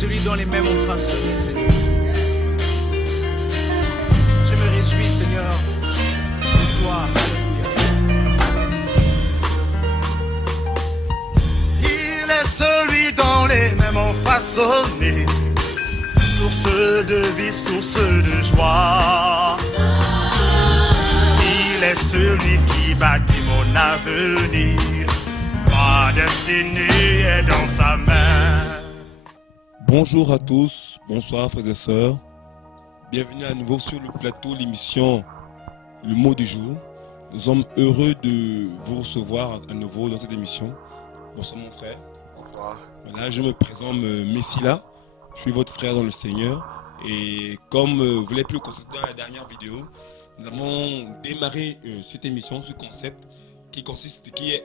celui dont les mains m'ont façonné, Seigneur. Je me réjouis, Seigneur, de toi. Il est celui dont les mains m'ont façonné, source de vie, source de joie. Il est celui qui bâtit mon avenir, ma destinée est dans sa main. Bonjour à tous, bonsoir frères et sœurs. Bienvenue à nouveau sur le plateau, l'émission Le mot du jour. Nous sommes heureux de vous recevoir à nouveau dans cette émission. Bonsoir mon frère. Bonsoir. Voilà, je me présente Messila. Je suis votre frère dans le Seigneur. Et comme vous l'avez pu le constater dans la dernière vidéo, nous avons démarré cette émission, ce concept qui est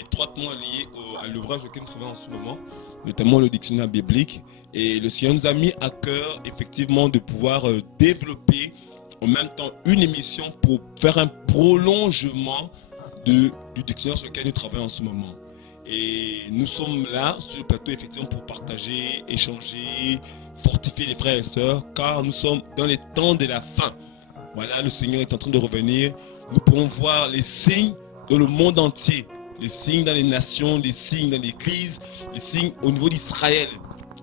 étroitement lié à l'ouvrage auquel nous travaillons en ce moment, notamment le dictionnaire biblique. Et le Seigneur nous a mis à cœur effectivement de pouvoir développer en même temps une émission pour faire un prolongement du dictionnaire sur lequel nous travaillons en ce moment. Et nous sommes là sur le plateau effectivement pour partager, échanger, fortifier les frères et sœurs, car nous sommes dans les temps de la fin. Voilà, le Seigneur est en train de revenir. Nous pourrons voir les signes dans le monde entier, les signes dans les nations, les signes dans l'église, les signes au niveau d'Israël.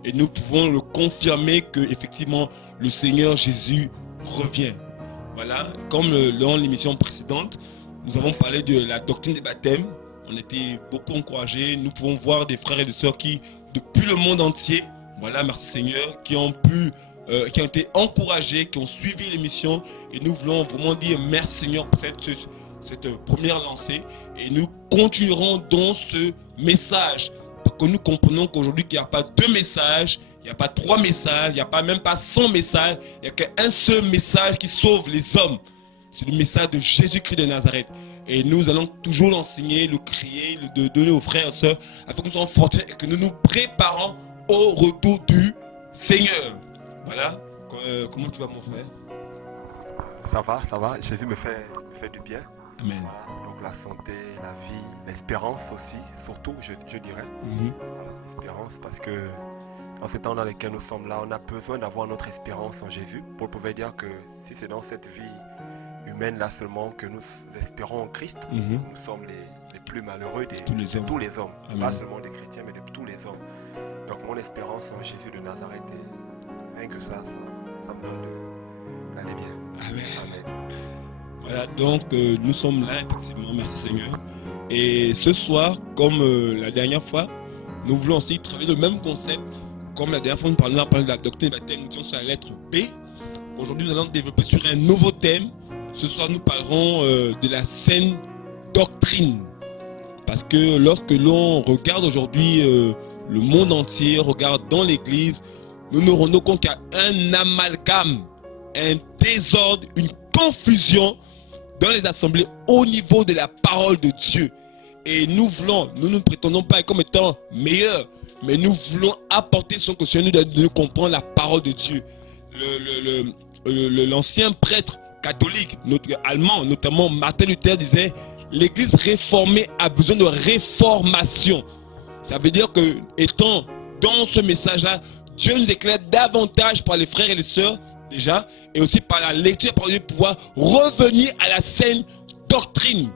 Et nous pouvons le confirmer que effectivement le Seigneur Jésus revient. Voilà, comme dans l'émission précédente, nous avons parlé de la doctrine des baptêmes. On était beaucoup encouragés. Nous pouvons voir des frères et des sœurs qui, depuis le monde entier, voilà, merci Seigneur, qui ont été encouragés, qui ont suivi l'émission. Et nous voulons vraiment dire merci Seigneur pour cette première lancée. Et nous continuerons dans ce message. Parce que nous comprenons qu'aujourd'hui, il n'y a pas 2 messages, il n'y a pas 3 messages, il n'y a pas même pas 100 messages. Il n'y a qu'un seul message qui sauve les hommes. C'est le message de Jésus-Christ de Nazareth. Et nous allons toujours l'enseigner, le crier, le donner aux frères et sœurs, afin que nous soyons forts et que nous nous préparons au retour du Seigneur. Voilà. Comment tu vas, mon frère? Ça va. Jésus me fait du bien. Amen. Voilà. Donc la santé, la vie, l'espérance aussi, surtout, je dirais. Voilà, l'espérance, parce que dans ces temps dans lesquels nous sommes là, on a besoin d'avoir notre espérance en Jésus. Pour pouvoir dire que si c'est dans cette vie humaine là seulement que nous espérons en Christ, nous sommes les plus malheureux de tous les hommes. Amen. Pas seulement des chrétiens, mais de tous les hommes. Donc mon espérance en Jésus de Nazareth, rien que ça me donne d'aller bien. Amen. Amen. Voilà, donc nous sommes là, effectivement, merci Seigneur. Et ce soir, comme la dernière fois, nous voulons aussi travailler le même concept. Comme la dernière fois, nous avons parlé de la doctrine des baptêmes, nous sommes sur la lettre B. Aujourd'hui, nous allons développer sur un nouveau thème. Ce soir, nous parlerons de la saine doctrine. Parce que lorsque l'on regarde aujourd'hui le monde entier, regarde dans l'église, nous nous rendons compte qu'il y a un amalgame, un désordre, une confusion dans les assemblées au niveau de la parole de Dieu. Et nous ne prétendons pas être comme étant meilleurs, mais nous voulons apporter son questionnement de comprendre la parole de Dieu. L'ancien prêtre catholique, allemand, notamment Martin Luther, disait « L'église réformée a besoin de réformation ». Ça veut dire que, étant dans ce message-là, Dieu nous éclaire davantage par les frères et les sœurs, déjà, et aussi par la lecture pour pouvoir revenir à la saine doctrine.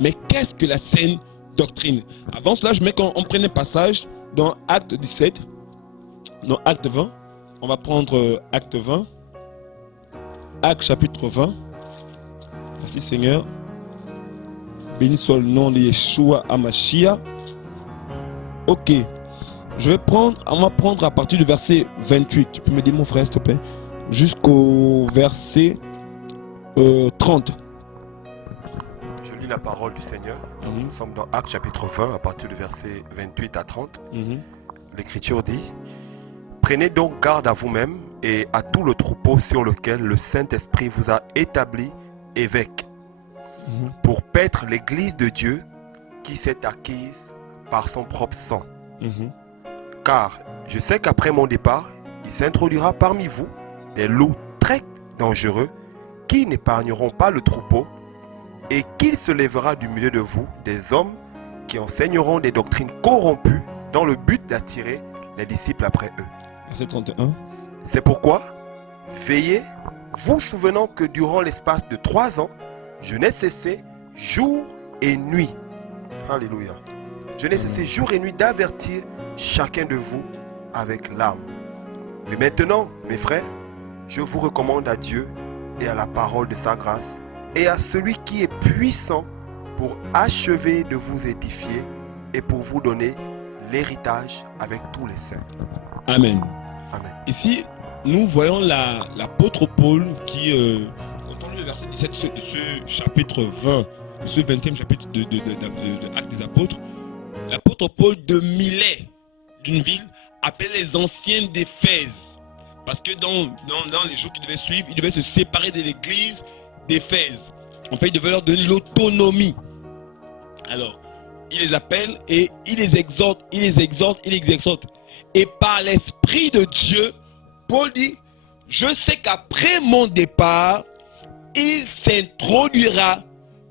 Mais qu'est-ce que la saine doctrine? Avant cela, je mets qu'on prenne un passage dans Acte 17, dans Acte 20. On va prendre Acte 20, Acte chapitre 20. Merci Seigneur. Béni soit le nom de Yeshua Hamashia. Ok. On va prendre à partir du verset 28. Tu peux me dire mon frère s'il te plaît? Jusqu'au verset 30. Je lis la parole du Seigneur. Nous sommes dans Actes chapitre 20 à partir du verset 28 à 30. L'Écriture dit: Prenez donc garde à vous-même et à tout le troupeau sur lequel le Saint-Esprit vous a établi évêque, pour paître l'Église de Dieu qui s'est acquise par son propre sang. Car je sais qu'après mon départ, il s'introduira parmi vous des loups très dangereux qui n'épargneront pas le troupeau, et qu'il se lèvera du milieu de vous des hommes qui enseigneront des doctrines corrompues dans le but d'attirer les disciples après eux. Verset 31. C'est pourquoi, veillez, vous souvenant que durant l'espace de 3 ans, je n'ai cessé jour et nuit. Alléluia. Je n'ai cessé jour et nuit d'avertir chacun de vous avec larmes. Mais maintenant, mes frères, je vous recommande à Dieu et à la parole de sa grâce et à celui qui est puissant pour achever de vous édifier et pour vous donner l'héritage avec tous les saints. Amen. Amen. Ici, nous voyons l'apôtre Paul qui, quand on lit le verset 17 de ce chapitre 20, de ce 20e chapitre de Actes des Apôtres, l'apôtre Paul de Milet, d'une ville, appelait les anciens d'Éphèse. Parce que dans les jours qui devaient suivre, il devait se séparer de l'église d'Éphèse. En fait, il devait leur donner l'autonomie. Alors, il les appelle et il les exhorte. Et par l'Esprit de Dieu, Paul dit, je sais qu'après mon départ, il s'introduira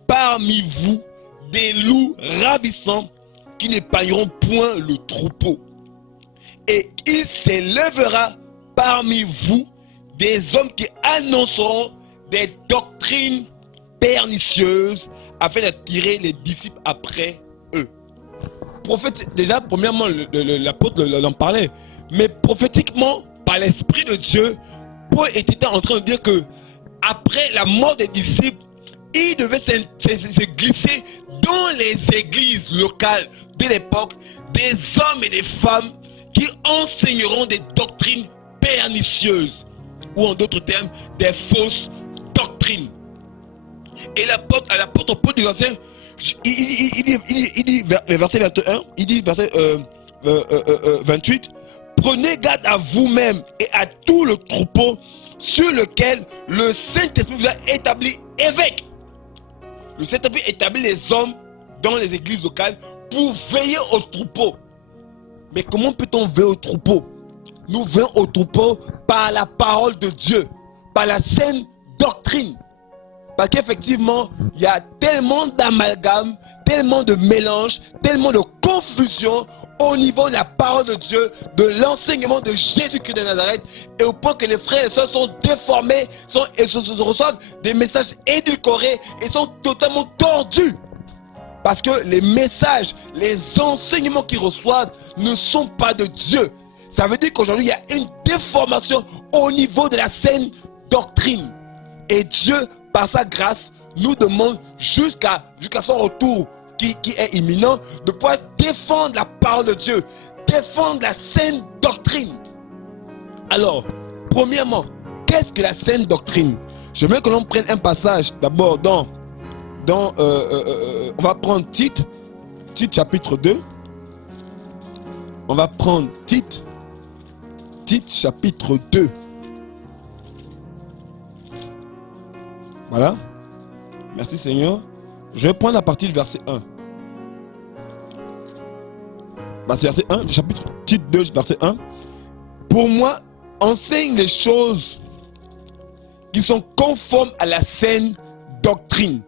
parmi vous des loups ravissants qui n'épargneront point le troupeau. Et il s'élèvera parmi vous des hommes qui annonceront des doctrines pernicieuses afin d'attirer les disciples après eux. Prophète, déjà, premièrement, l'apôtre en parlait, mais prophétiquement, par l'Esprit de Dieu, Paul était en train de dire que après la mort des disciples, il devait se glisser dans les églises locales de l'époque des hommes et des femmes qui enseigneront des doctrines pernicieuses, ou en d'autres termes, des fausses doctrines. Et l'apôtre Paul des Anciens, il dit verset 21, il dit verset 28, prenez garde à vous-même et à tout le troupeau sur lequel le Saint-Esprit vous a établi évêque. Le Saint-Esprit établit les hommes dans les églises locales pour veiller au troupeau. Mais comment peut-on veiller au troupeau? Nous veillons au troupeau par la parole de Dieu, par la saine doctrine. Parce qu'effectivement, il y a tellement d'amalgame, tellement de mélange, tellement de confusion au niveau de la parole de Dieu, de l'enseignement de Jésus-Christ de Nazareth, et au point que les frères et sœurs sont déformés, et reçoivent des messages édulcorés et sont totalement tordus. Parce que les messages, les enseignements qu'ils reçoivent ne sont pas de Dieu. Ça veut dire qu'aujourd'hui, il y a une déformation au niveau de la saine doctrine. Et Dieu, par sa grâce, nous demande jusqu'à son retour qui est imminent, de pouvoir défendre la parole de Dieu, défendre la saine doctrine. Alors, premièrement, qu'est-ce que la saine doctrine? J'aimerais que l'on prenne un passage d'abord on va prendre Tite chapitre 2. On va prendre Tite chapitre 2. Voilà. Merci Seigneur. Je vais prendre la partie du verset 1. C'est verset 1 du chapitre Tite 2, verset 1. Pour moi, enseigne les choses qui sont conformes à la saine doctrine.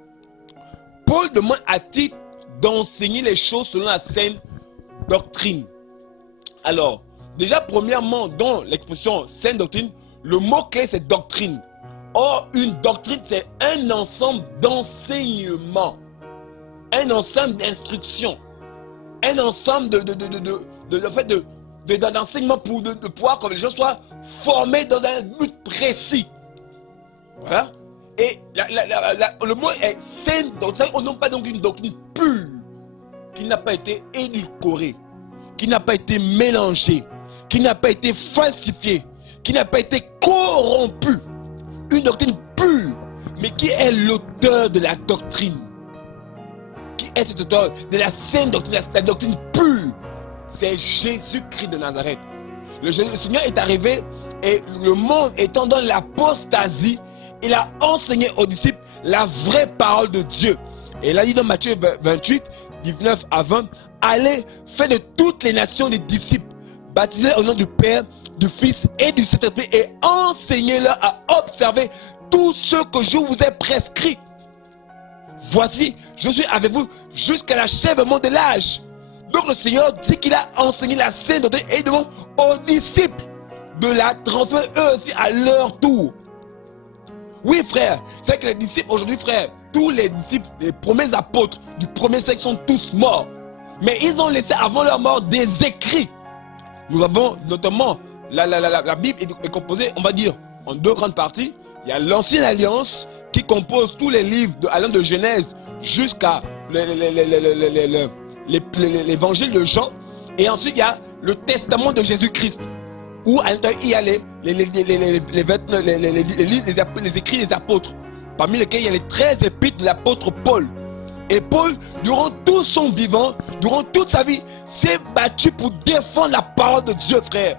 Paul demande à Tite d'enseigner les choses selon la saine doctrine. Alors, déjà premièrement, dans l'expression saine doctrine, le mot-clé c'est doctrine. Or, une doctrine c'est un ensemble d'enseignements, un ensemble d'instructions, un ensemble d'enseignements pour pouvoir que les gens soient formés dans un but précis. Voilà. Et le mot est saine, donc on n'a pas donc une doctrine pure, qui n'a pas été édulcorée, qui n'a pas été mélangée, qui n'a pas été falsifiée, qui n'a pas été corrompue. Une doctrine pure, mais qui est l'auteur de la doctrine? Qui est cet auteur de la saine doctrine, la doctrine pure? C'est Jésus-Christ de Nazareth. Le Seigneur est arrivé et le monde étant dans l'apostasie, il a enseigné aux disciples la vraie parole de Dieu. Et il a dit dans Matthieu 28, 19 à 20, allez, faites de toutes les nations des disciples, baptisez-les au nom du Père, du Fils et du Saint-Esprit et enseignez-leur à observer tout ce que je vous ai prescrit. Voici, je suis avec vous jusqu'à l'achèvement de l'âge. Donc le Seigneur dit qu'il a enseigné la saine doctrine et il demande aux disciples de la transmettre eux aussi à leur tour. Oui frère, c'est que les disciples aujourd'hui frère, tous les disciples, les premiers apôtres du premier siècle sont tous morts. Mais ils ont laissé avant leur mort des écrits. Nous avons notamment, la Bible est composée, on va dire, en deux grandes parties. Il y a l'Ancienne Alliance qui compose tous les livres allant de Genèse jusqu'à l'évangile de Jean. Et ensuite il y a le Testament de Jésus-Christ, où à l'intérieur il y a les écrits des apôtres, parmi lesquels il y a les 13 épîtres de l'apôtre Paul. Et Paul, durant tout son vivant, durant toute sa vie, s'est battu pour défendre la parole de Dieu, frère.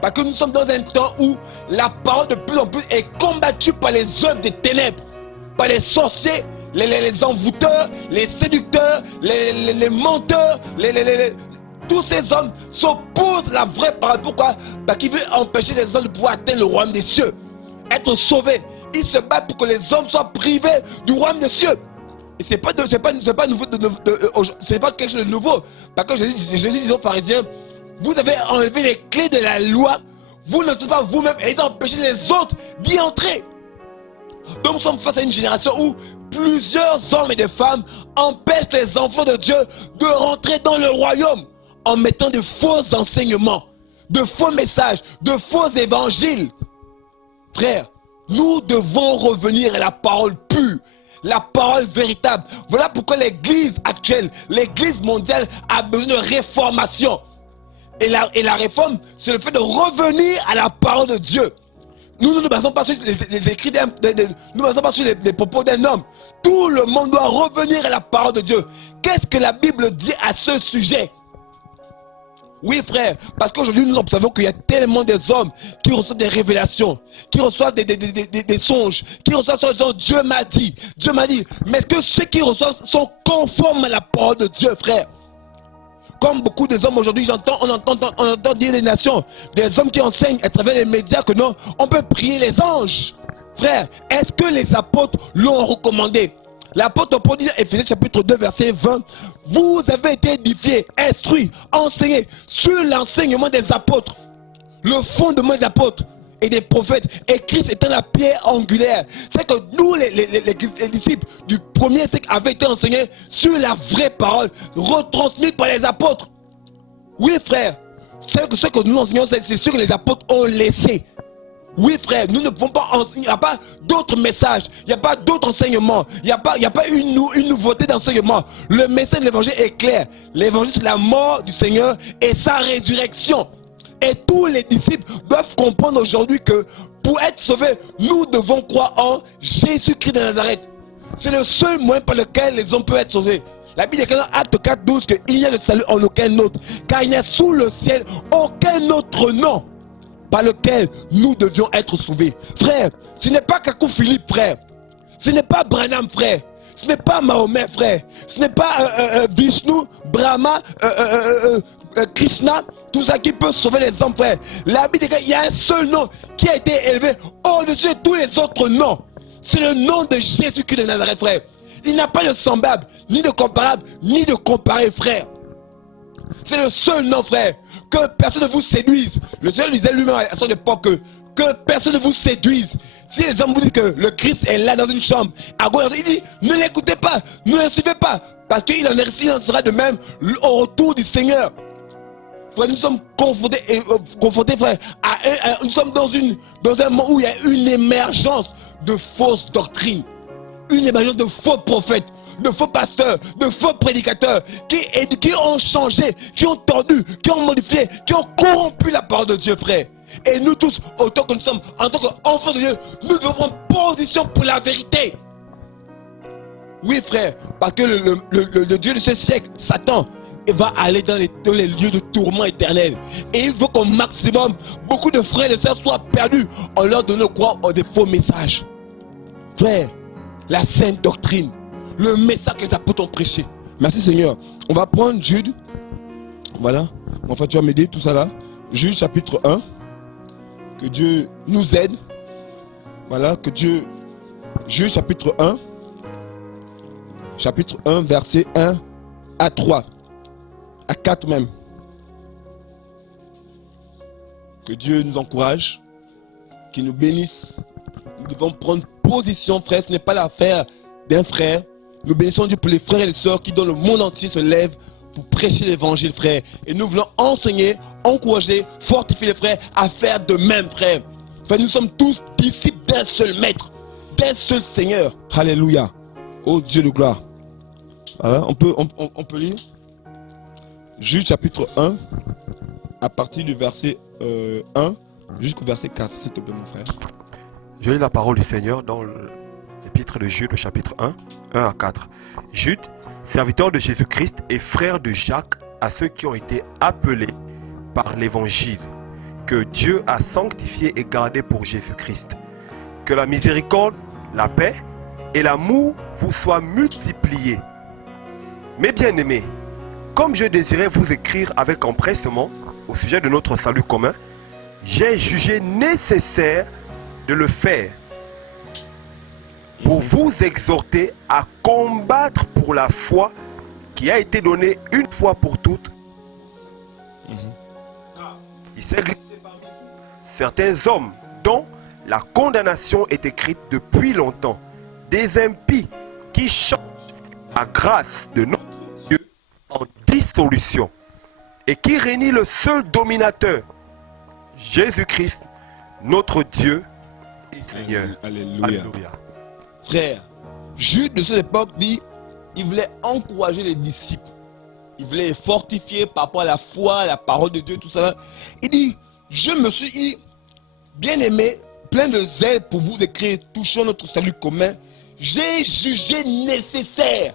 Parce que nous sommes dans un temps où la parole de plus en plus est combattue par les œuvres des ténèbres, par les sorciers, les envoûteurs, les séducteurs, les menteurs, tous ces hommes s'opposent à la vraie parole. Pourquoi? Parce qu'ils veulent empêcher les hommes de pouvoir atteindre le royaume des cieux, être sauvés. Ils se battent pour que les hommes soient privés du royaume des cieux. Et c'est pas nouveau, c'est pas quelque chose de nouveau. Parce que Jésus dit aux pharisiens, vous avez enlevé les clés de la loi, vous n'entrez pas vous-même et ils ont empêché les autres d'y entrer. Donc nous sommes face à une génération où plusieurs hommes et des femmes empêchent les enfants de Dieu de rentrer dans le royaume en mettant de faux enseignements, de faux messages, de faux évangiles. Frères, nous devons revenir à la parole pure, la parole véritable. Voilà pourquoi l'église actuelle, l'église mondiale a besoin de réformation. Et la réforme, c'est le fait de revenir à la parole de Dieu. Nous ne nous basons pas sur les écrits nous ne basons pas sur les propos d'un homme. Tout le monde doit revenir à la parole de Dieu. Qu'est-ce que la Bible dit à ce sujet? Oui frère, parce qu'aujourd'hui nous observons qu'il y a tellement des hommes qui reçoivent des révélations, qui reçoivent des songes, qui reçoivent en disant Dieu m'a dit, Dieu m'a dit. Mais est-ce que ceux qui reçoivent sont conformes à la parole de Dieu, frère? Comme beaucoup des hommes aujourd'hui, on entend dire des nations, des hommes qui enseignent à travers les médias que non, on peut prier les anges. Frère, est-ce que les apôtres l'ont recommandé? L'apôtre Paul dit, Éphésiens chapitre 2, verset 20, vous avez été édifiés, instruits, enseignés sur l'enseignement des apôtres, le fondement des apôtres et des prophètes, et Christ étant la pierre angulaire. C'est que nous, les disciples du premier siècle, avaient été enseignés sur la vraie parole, retransmise par les apôtres. Oui frère, ce que nous enseignons, c'est ce que les apôtres ont laissé. Oui frère, nous ne pouvons pas enseigner, il n'y a pas d'autres messages, il n'y a pas d'autres enseignements, il n'y a pas une nouveauté d'enseignement. Le message de l'évangile est clair. L'évangile, c'est la mort du Seigneur et sa résurrection. Et tous les disciples doivent comprendre aujourd'hui que pour être sauvés, nous devons croire en Jésus-Christ de Nazareth. C'est le seul moyen par lequel les hommes peuvent être sauvés. La Bible déclare dans Acte 4, 12 qu'il n'y a de salut en aucun autre, car il n'y a sous le ciel aucun autre nom par lequel nous devions être sauvés. Frère, ce n'est pas Kakou Philippe, frère. Ce n'est pas Branham, frère. Ce n'est pas Mahomet, frère. Ce n'est pas Vishnu, Brahma, Krishna, tout ça qui peut sauver les hommes, frère. La Bible dit qu'il y a un seul nom qui a été élevé au-dessus de tous les autres noms. C'est le nom de Jésus-Christ de Nazareth, frère. Il n'a pas de semblable, ni de comparable, ni de comparé, frère. C'est le seul nom, frère. Que personne ne vous séduise. Le Seigneur disait lui-même à son époque que personne ne vous séduise. Si les hommes vous disent que le Christ est là dans une chambre, à gauche, il dit ne l'écoutez pas, ne le suivez pas. Parce qu'il en est ainsi, il en sera de même au retour du Seigneur. Frère, nous sommes confrontés, frère, nous sommes dans un moment où il y a une émergence de fausses doctrines, une émergence de faux prophètes, de faux pasteurs, de faux prédicateurs qui ont changé, qui ont tordu, qui ont modifié, qui ont corrompu la parole de Dieu, frère. Et nous tous, autant que nous sommes, en tant qu'enfants de Dieu, nous devons prendre position pour la vérité. Oui, frère, parce que le Dieu de ce siècle, Satan, va aller dans les lieux de tourment éternel. Et il faut qu'au maximum, beaucoup de frères et sœurs soient perdus en leur donnant quoi? En des faux messages. Frère, la sainte doctrine, le message que les apôtres ont prêché. Merci Seigneur. On va prendre Jude. Voilà. Enfin, tu vas m'aider tout ça là. Jude chapitre 1. Que Dieu nous aide. Voilà. Que Dieu. Jude chapitre 1. Chapitre 1, verset 1 à 3. À 4 même. Que Dieu nous encourage, qu'il nous bénisse. Nous devons prendre position, frère. Ce n'est pas l'affaire d'un frère. Nous bénissons Dieu pour les frères et les sœurs qui dans le monde entier se lèvent pour prêcher l'évangile, frère. Et nous voulons enseigner, encourager, fortifier les frères à faire de même, frère. Frère, nous sommes tous disciples d'un seul maître, d'un seul Seigneur. Alléluia. Oh Dieu de gloire. Voilà, on peut lire Jude chapitre 1, à partir du verset 1 jusqu'au verset 4, s'il te plaît, mon frère. Je lis la parole du Seigneur dans l'épître de Jude, chapitre 1, 1 à 4. Jude, serviteur de Jésus-Christ et frère de Jacques, à ceux qui ont été appelés par l'évangile, que Dieu a sanctifié et gardé pour Jésus-Christ. Que la miséricorde, la paix et l'amour vous soient multipliés. Mes bien-aimés, comme je désirais vous écrire avec empressement au sujet de notre salut commun, j'ai jugé nécessaire de le faire pour vous exhorter à combattre pour la foi qui a été donnée une fois pour toutes. Il s'est glissé parmi vous certains hommes dont la condamnation est écrite depuis longtemps, des impies qui changent la grâce de notre Dieu en dissolution et qui réunit le seul dominateur, Jésus-Christ, notre Dieu et Seigneur. Alléluia. Alléluia. Frère, Jude de cette époque dit, il voulait encourager les disciples. Il voulait les fortifier par rapport à la foi, à la parole de Dieu, tout ça. Il dit, je me suis dit, bien aimé, plein de zèle pour vous écrire, touchant notre salut commun. J'ai jugé nécessaire.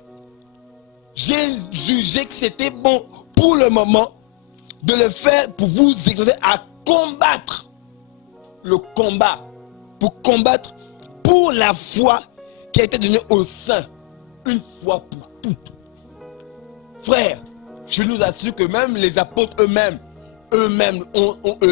J'ai jugé que c'était bon pour le moment de le faire pour vous exhorter à combattre le combat. Pour combattre pour la foi qui a été donnée au sein, une fois pour toutes. Frère, je nous assure que même les apôtres eux-mêmes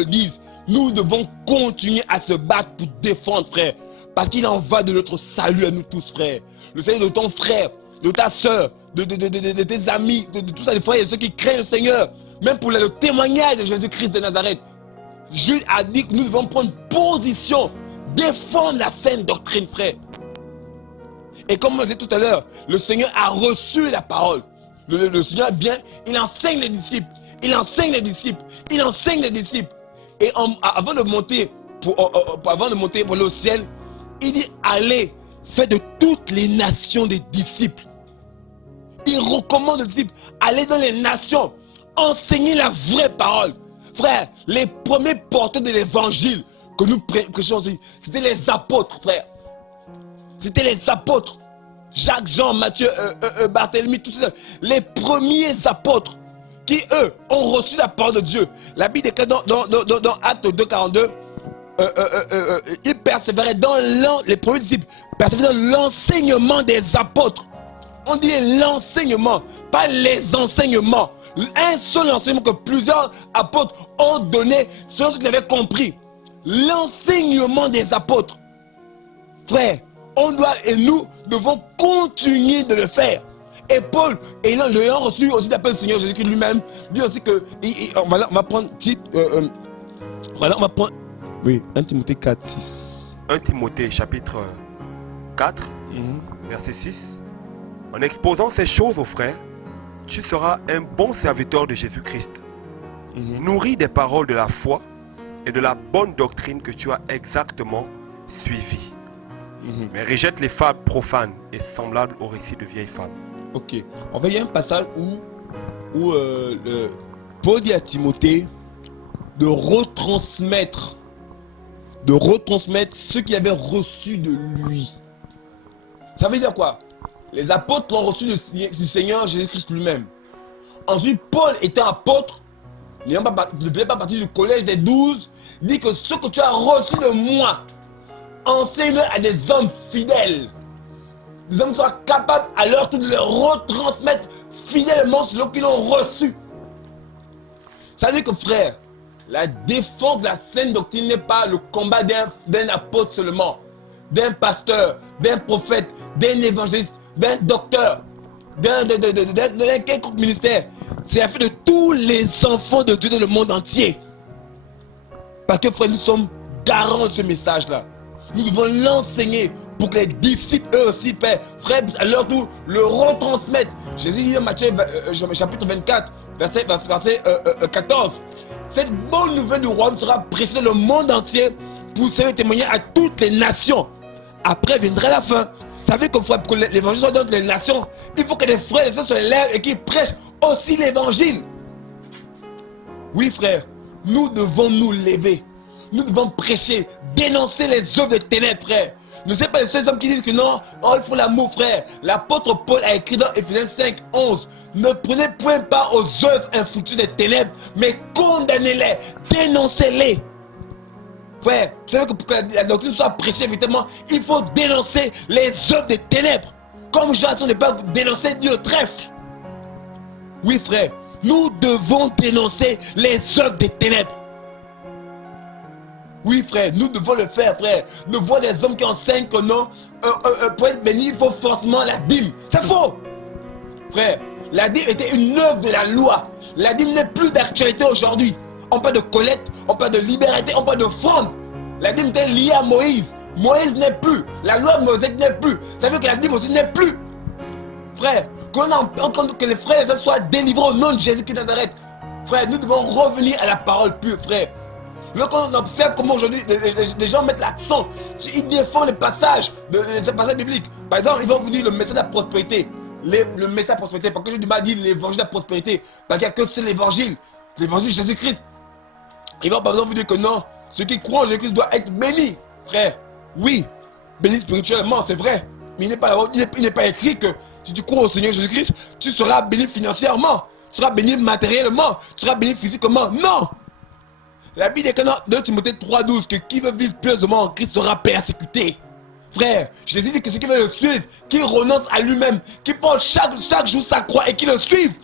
disent, nous devons continuer à se battre pour défendre, frère. Parce qu'il en va de notre salut à nous tous, frère. Le salut de ton frère, de ta soeur, de tes amis, de tous les frères et ceux qui craignent le Seigneur. Même pour le témoignage de Jésus-Christ de Nazareth. Jude a dit que nous devons prendre position, défendre la saine doctrine, frère. Et comme on disait tout à l'heure, le Seigneur a reçu la parole. Le Seigneur vient, il enseigne les disciples. Il enseigne les disciples. Il enseigne les disciples. Et avant de monter pour le ciel, il dit, allez, faites de toutes les nations des disciples. Il recommande aux disciples, allez dans les nations, enseignez la vraie parole. Frère, les premiers porteurs de l'évangile que nous prêchons, c'était les apôtres, frère. C'était les apôtres. Jacques, Jean, Matthieu, Barthélemy, tous ces les premiers apôtres qui, eux, ont reçu la parole de Dieu. La Bible déclare dans Actes 2,42, ils persévéraient les premiers disciples persévéraient dans l'enseignement des apôtres. On dit l'enseignement, pas les enseignements. Un seul enseignement que plusieurs apôtres ont donné selon ce qu'ils avaient compris. L'enseignement des apôtres. Frère, on doit et nous devons continuer de le faire. Et Paul, ayant reçu aussi l'appel du Seigneur Jésus-Christ lui-même, dit aussi que on va prendre voilà, on va prendre 1 Timothée 4, 6. 1 Timothée chapitre 4, verset 6. En exposant ces choses aux frères, tu seras un bon serviteur de Jésus-Christ, nourri des paroles de la foi et de la bonne doctrine que tu as exactement suivies. Mais rejette les fables profanes et semblables aux récits de vieilles femmes. Ok. En fait, il y a un passage où Paul dit à Timothée de retransmettre ce qu'il avait reçu de lui. Ça veut dire quoi? Les apôtres l'ont reçu du Seigneur Jésus-Christ lui-même. Ensuite, Paul étant apôtre, ne faisait pas partie du collège des 12, dit que ce que tu as reçu de moi, enseigne-le à des hommes fidèles. Des hommes qui soient capables à leur tour de le retransmettre fidèlement selon qu'ils l'ont reçu. Ça veut dire que frère, la défense de la saine doctrine n'est pas le combat d'un apôtre seulement, d'un pasteur, d'un prophète, d'un évangéliste, d'un docteur, d'un quelconque ministère. C'est l'affaire de tous les enfants de Dieu dans le monde entier. Parce que frère, nous sommes garants de ce message-là. Nous devons l'enseigner pour que les disciples, eux aussi, Père, frère, à leur tour, le retransmettent. Jésus dit dans Matthieu chapitre 24, verset 14. Cette bonne nouvelle du royaume sera prêchée dans le monde entier pour servir témoigner à toutes les nations. Après viendra la fin. Vous savez que pour que l'évangile soit dans les nations, il faut que les frères et les sœurs se lèvent et qu'ils prêchent aussi l'évangile. Oui, frère, nous devons nous lever. Nous devons prêcher, dénoncer les œuvres de ténèbres, frère. Ne sommes pas les seuls hommes qui disent que non, oh, il faut l'amour, frère. L'apôtre Paul a écrit dans Éphésiens 5, 11. Ne prenez point part aux œuvres infructueuses des ténèbres, mais condamnez-les, dénoncez-les. Frère, vous savez que pour que la doctrine soit prêchée, évidemment, il faut dénoncer les œuvres des ténèbres. Comme Jean n'est pas dénoncer Dieu au trèfle. Oui, frère, nous devons dénoncer les œuvres des ténèbres. Oui, frère, nous devons le faire, frère. Nous voyons des hommes qui enseignent que non, pour être béni, il faut forcément la dîme. C'est faux. Frère, la dîme était une œuvre de la loi. La dîme n'est plus d'actualité aujourd'hui. On parle de collecte, on parle de liberté, on parle de fronde. La dîme était liée à Moïse. Moïse n'est plus. La loi de Moïse n'est plus. Ça veut dire que la dîme aussi n'est plus. Frère, que les frères et sœurs soient délivrés au nom de Jésus qui Nazareth. Frère, nous devons revenir à la parole pure, frère. Lorsqu'on observe comment aujourd'hui les gens mettent l'accent, ils défendent les passages bibliques. Par exemple, ils vont vous dire le message de la prospérité. Le message de la prospérité, parce que j'ai du mal à dire l'évangile de la prospérité. Parce qu'il n'y a que c'est l'évangile de Jésus-Christ. Ils vont par exemple vous dire que non, ceux qui croient en Jésus-Christ doivent être bénis. Frère, oui, bénis spirituellement, c'est vrai. Mais il n'est pas écrit que si tu crois au Seigneur Jésus-Christ, tu seras béni financièrement, tu seras béni matériellement, tu seras béni physiquement. Non! La Bible dit que dans 2 Timothée 3,12 que qui veut vivre pieusement en Christ sera persécuté. Frère, Jésus dit que ceux qui veulent le suivre, qui renoncent à lui-même, qui portent chaque jour sa croix et qui le suivent.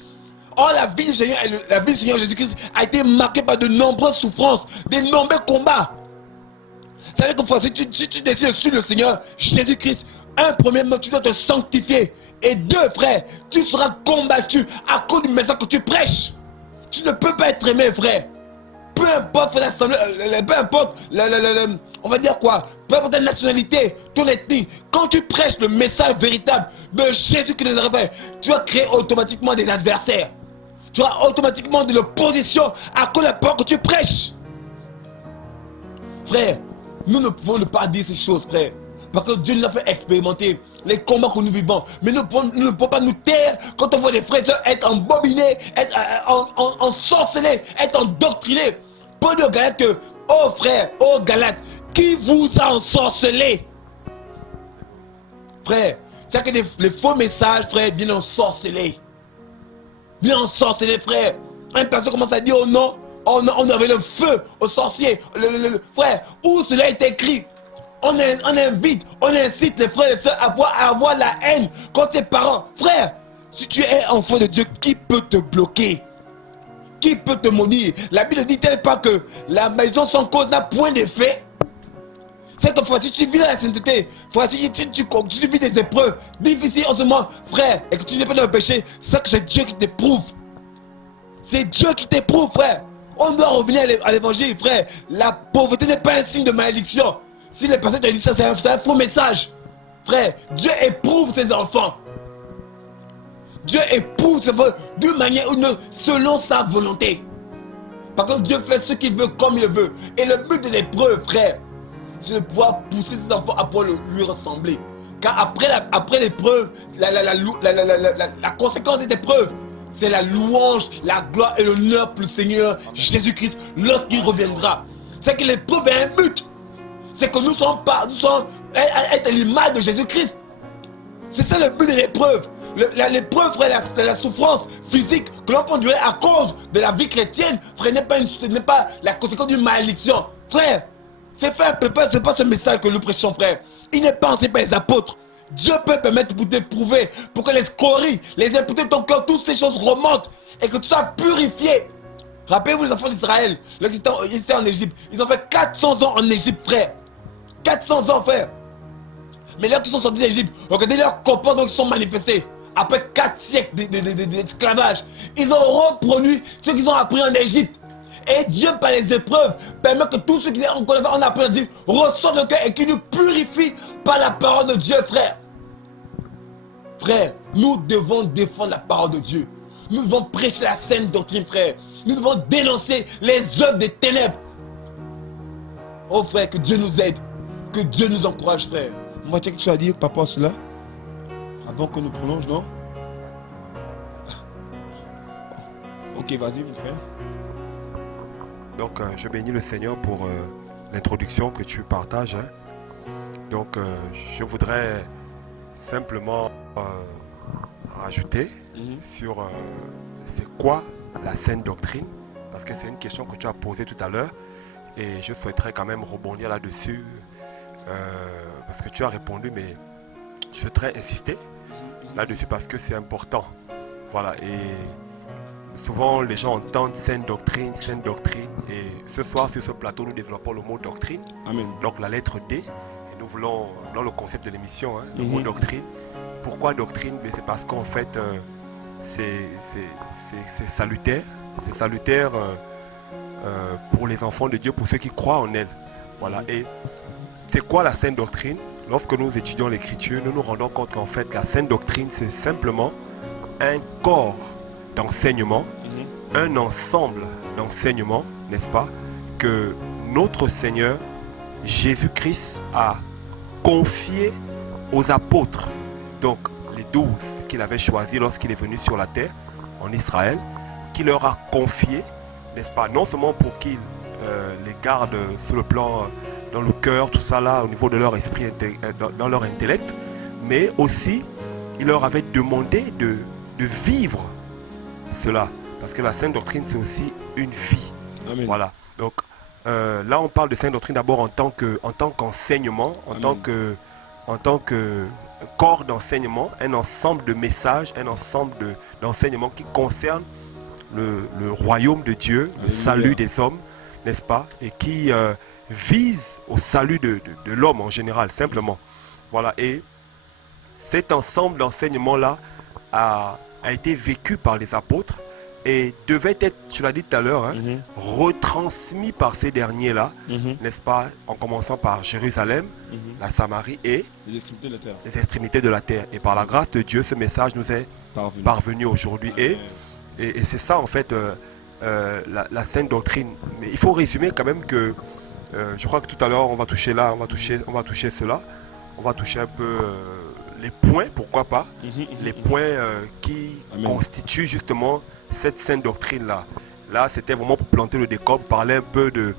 Or, la vie du Seigneur Jésus-Christ a été marquée par de nombreuses souffrances, de nombreux combats. Vous savez que si tu décides de suivre le Seigneur Jésus-Christ, premièrement, tu dois te sanctifier. Et deux, frère, tu seras combattu à cause du message que tu prêches. Tu ne peux pas être aimé, frère. Peu importe l'assemblée, peu importe, on va dire quoi, peu importe ta nationalité, ton ethnie, quand tu prêches le message véritable de Jésus qui nous a fait, tu vas créer automatiquement des adversaires. Tu auras automatiquement de l'opposition à cause de la parole que tu prêches. Frère, nous ne pouvons pas dire ces choses, frère. Parce que Dieu nous a fait expérimenter les combats que nous vivons. Mais nous ne pouvons pas nous taire quand on voit les frères être embobinés, être ensorcelés, être endoctrinés. Paul dit aux Galates que, oh frère, oh Galates, qui vous a ensorcelé? Frère, c'est que les faux messages, frère, viennent ensorceler. Bien ensorceler, frère. Un personne commence à dire, oh non, on avait le feu aux sorciers. Frère, où cela est écrit? On incite les frères et les sœurs à avoir la haine contre tes parents. Frère, si tu es enfant de Dieu, qui peut te bloquer? Qui peut te maudire? La Bible ne dit-elle pas que la maison sans cause n'a point d'effet? C'est que frère, si tu vis dans la sainteté, frère, si tu vis des épreuves difficiles en ce moment, frère, et que tu n'es pas dans le péché, c'est que c'est Dieu qui t'éprouve. C'est Dieu qui t'éprouve, frère. On doit revenir à l'évangile, frère. La pauvreté n'est pas un signe de malédiction. Si les personnes te disent ça, c'est un faux message. Frère, Dieu éprouve ses enfants. Dieu éprouve ses enfants d'une manière ou d'une autre, selon sa volonté. Par contre, Dieu fait ce qu'il veut comme il le veut. Et le but de l'épreuve, frère, c'est de pouvoir pousser ses enfants à pouvoir lui ressembler. Car après l'épreuve, la conséquence de cette épreuve, c'est la louange, la gloire et l'honneur pour le Seigneur Jésus-Christ lorsqu'il reviendra. C'est que l'épreuve a un but. C'est que nous sommes être l'image de Jésus-Christ. C'est ça le but de l'épreuve. L'épreuve, frère, la souffrance physique que l'on peut endurer à cause de la vie chrétienne, frère, ce n'est pas la conséquence d'une malédiction. Frère, c'est pas ce message que nous prêchons, frère. Il n'est pas enseigné par les apôtres. Dieu peut permettre pour t'éprouver, pour que les scories, les impuretés de ton cœur, toutes ces choses remontent et que tu sois purifié. Rappelez-vous les enfants d'Israël, lorsqu'ils étaient en Égypte, ils ont fait 400 ans en Égypte, frère. 400 ans, frère. Mais lorsqu'ils sont sortis d'Égypte, regardez leurs comportements qui sont manifestés. Après 4 siècles d'esclavage, ils ont reproduit ce qu'ils ont appris en Égypte. Et Dieu, par les épreuves, permet que tous ceux qui sont en apprentis ressortent le cœur et qui nous purifient par la parole de Dieu, frère. Frère, nous devons défendre la parole de Dieu. Nous devons prêcher la saine doctrine, frère. Nous devons dénoncer les œuvres des ténèbres. Oh frère, que Dieu nous aide. Que Dieu nous encourage, frère. Moi, tu as quelque chose à dire par rapport à cela? Avant que nous prolonge, non? Ok, vas-y, mon frère. Donc, je bénis le Seigneur pour l'introduction que tu partages. Hein. Donc, je voudrais simplement rajouter sur c'est quoi la saine doctrine, parce que c'est une question que tu as posée tout à l'heure et je souhaiterais quand même rebondir là-dessus parce que tu as répondu, mais je souhaiterais insister là-dessus parce que c'est important. Voilà, et souvent les gens entendent saine doctrine, et ce soir sur ce plateau nous développons le mot doctrine. Amen. Donc la lettre D, et nous voulons, dans le concept de l'émission, hein, le mot doctrine. Pourquoi doctrine? C'est parce qu'en fait c'est salutaire, pour les enfants de Dieu, pour ceux qui croient en elle. Voilà. Et c'est quoi la saine doctrine? Lorsque nous étudions l'écriture, nous nous rendons compte qu'en fait la saine doctrine, c'est simplement un corps d'enseignement, un ensemble d'enseignements, n'est-ce pas, que notre Seigneur Jésus-Christ a confié aux apôtres, donc les 12 qu'il avait choisis lorsqu'il est venu sur la terre en Israël, qui leur a confié, n'est-ce pas, non seulement pour qu'ils les gardent sur le plan, dans le cœur, tout ça là, au niveau de leur esprit, dans leur intellect, mais aussi il leur avait demandé de vivre cela, parce que la sainte doctrine c'est aussi une vie. Amen. Voilà, donc là on parle de sainte doctrine d'abord en tant qu'enseignement, en tant que corps d'enseignement, un ensemble de messages, un ensemble d'enseignements qui concernent le royaume de Dieu, le salut des hommes, n'est-ce pas, et qui vise au salut de l'homme en général, simplement. Voilà, et cet ensemble d'enseignements là a été vécu par les apôtres et devait être, tu l'as dit tout à l'heure, hein, retransmis par ces derniers-là, n'est-ce pas, en commençant par Jérusalem, la Samarie et les extrémités de la terre. Et par la grâce de Dieu, ce message nous est parvenu aujourd'hui. Et c'est ça, en fait, la sainte doctrine. Mais il faut résumer quand même que, je crois que tout à l'heure, on va toucher là, on va toucher cela, on va toucher un peu les points, pourquoi pas, les points qui constituent justement cette sainte doctrine-là. Là, c'était vraiment pour planter le décor, parler un peu du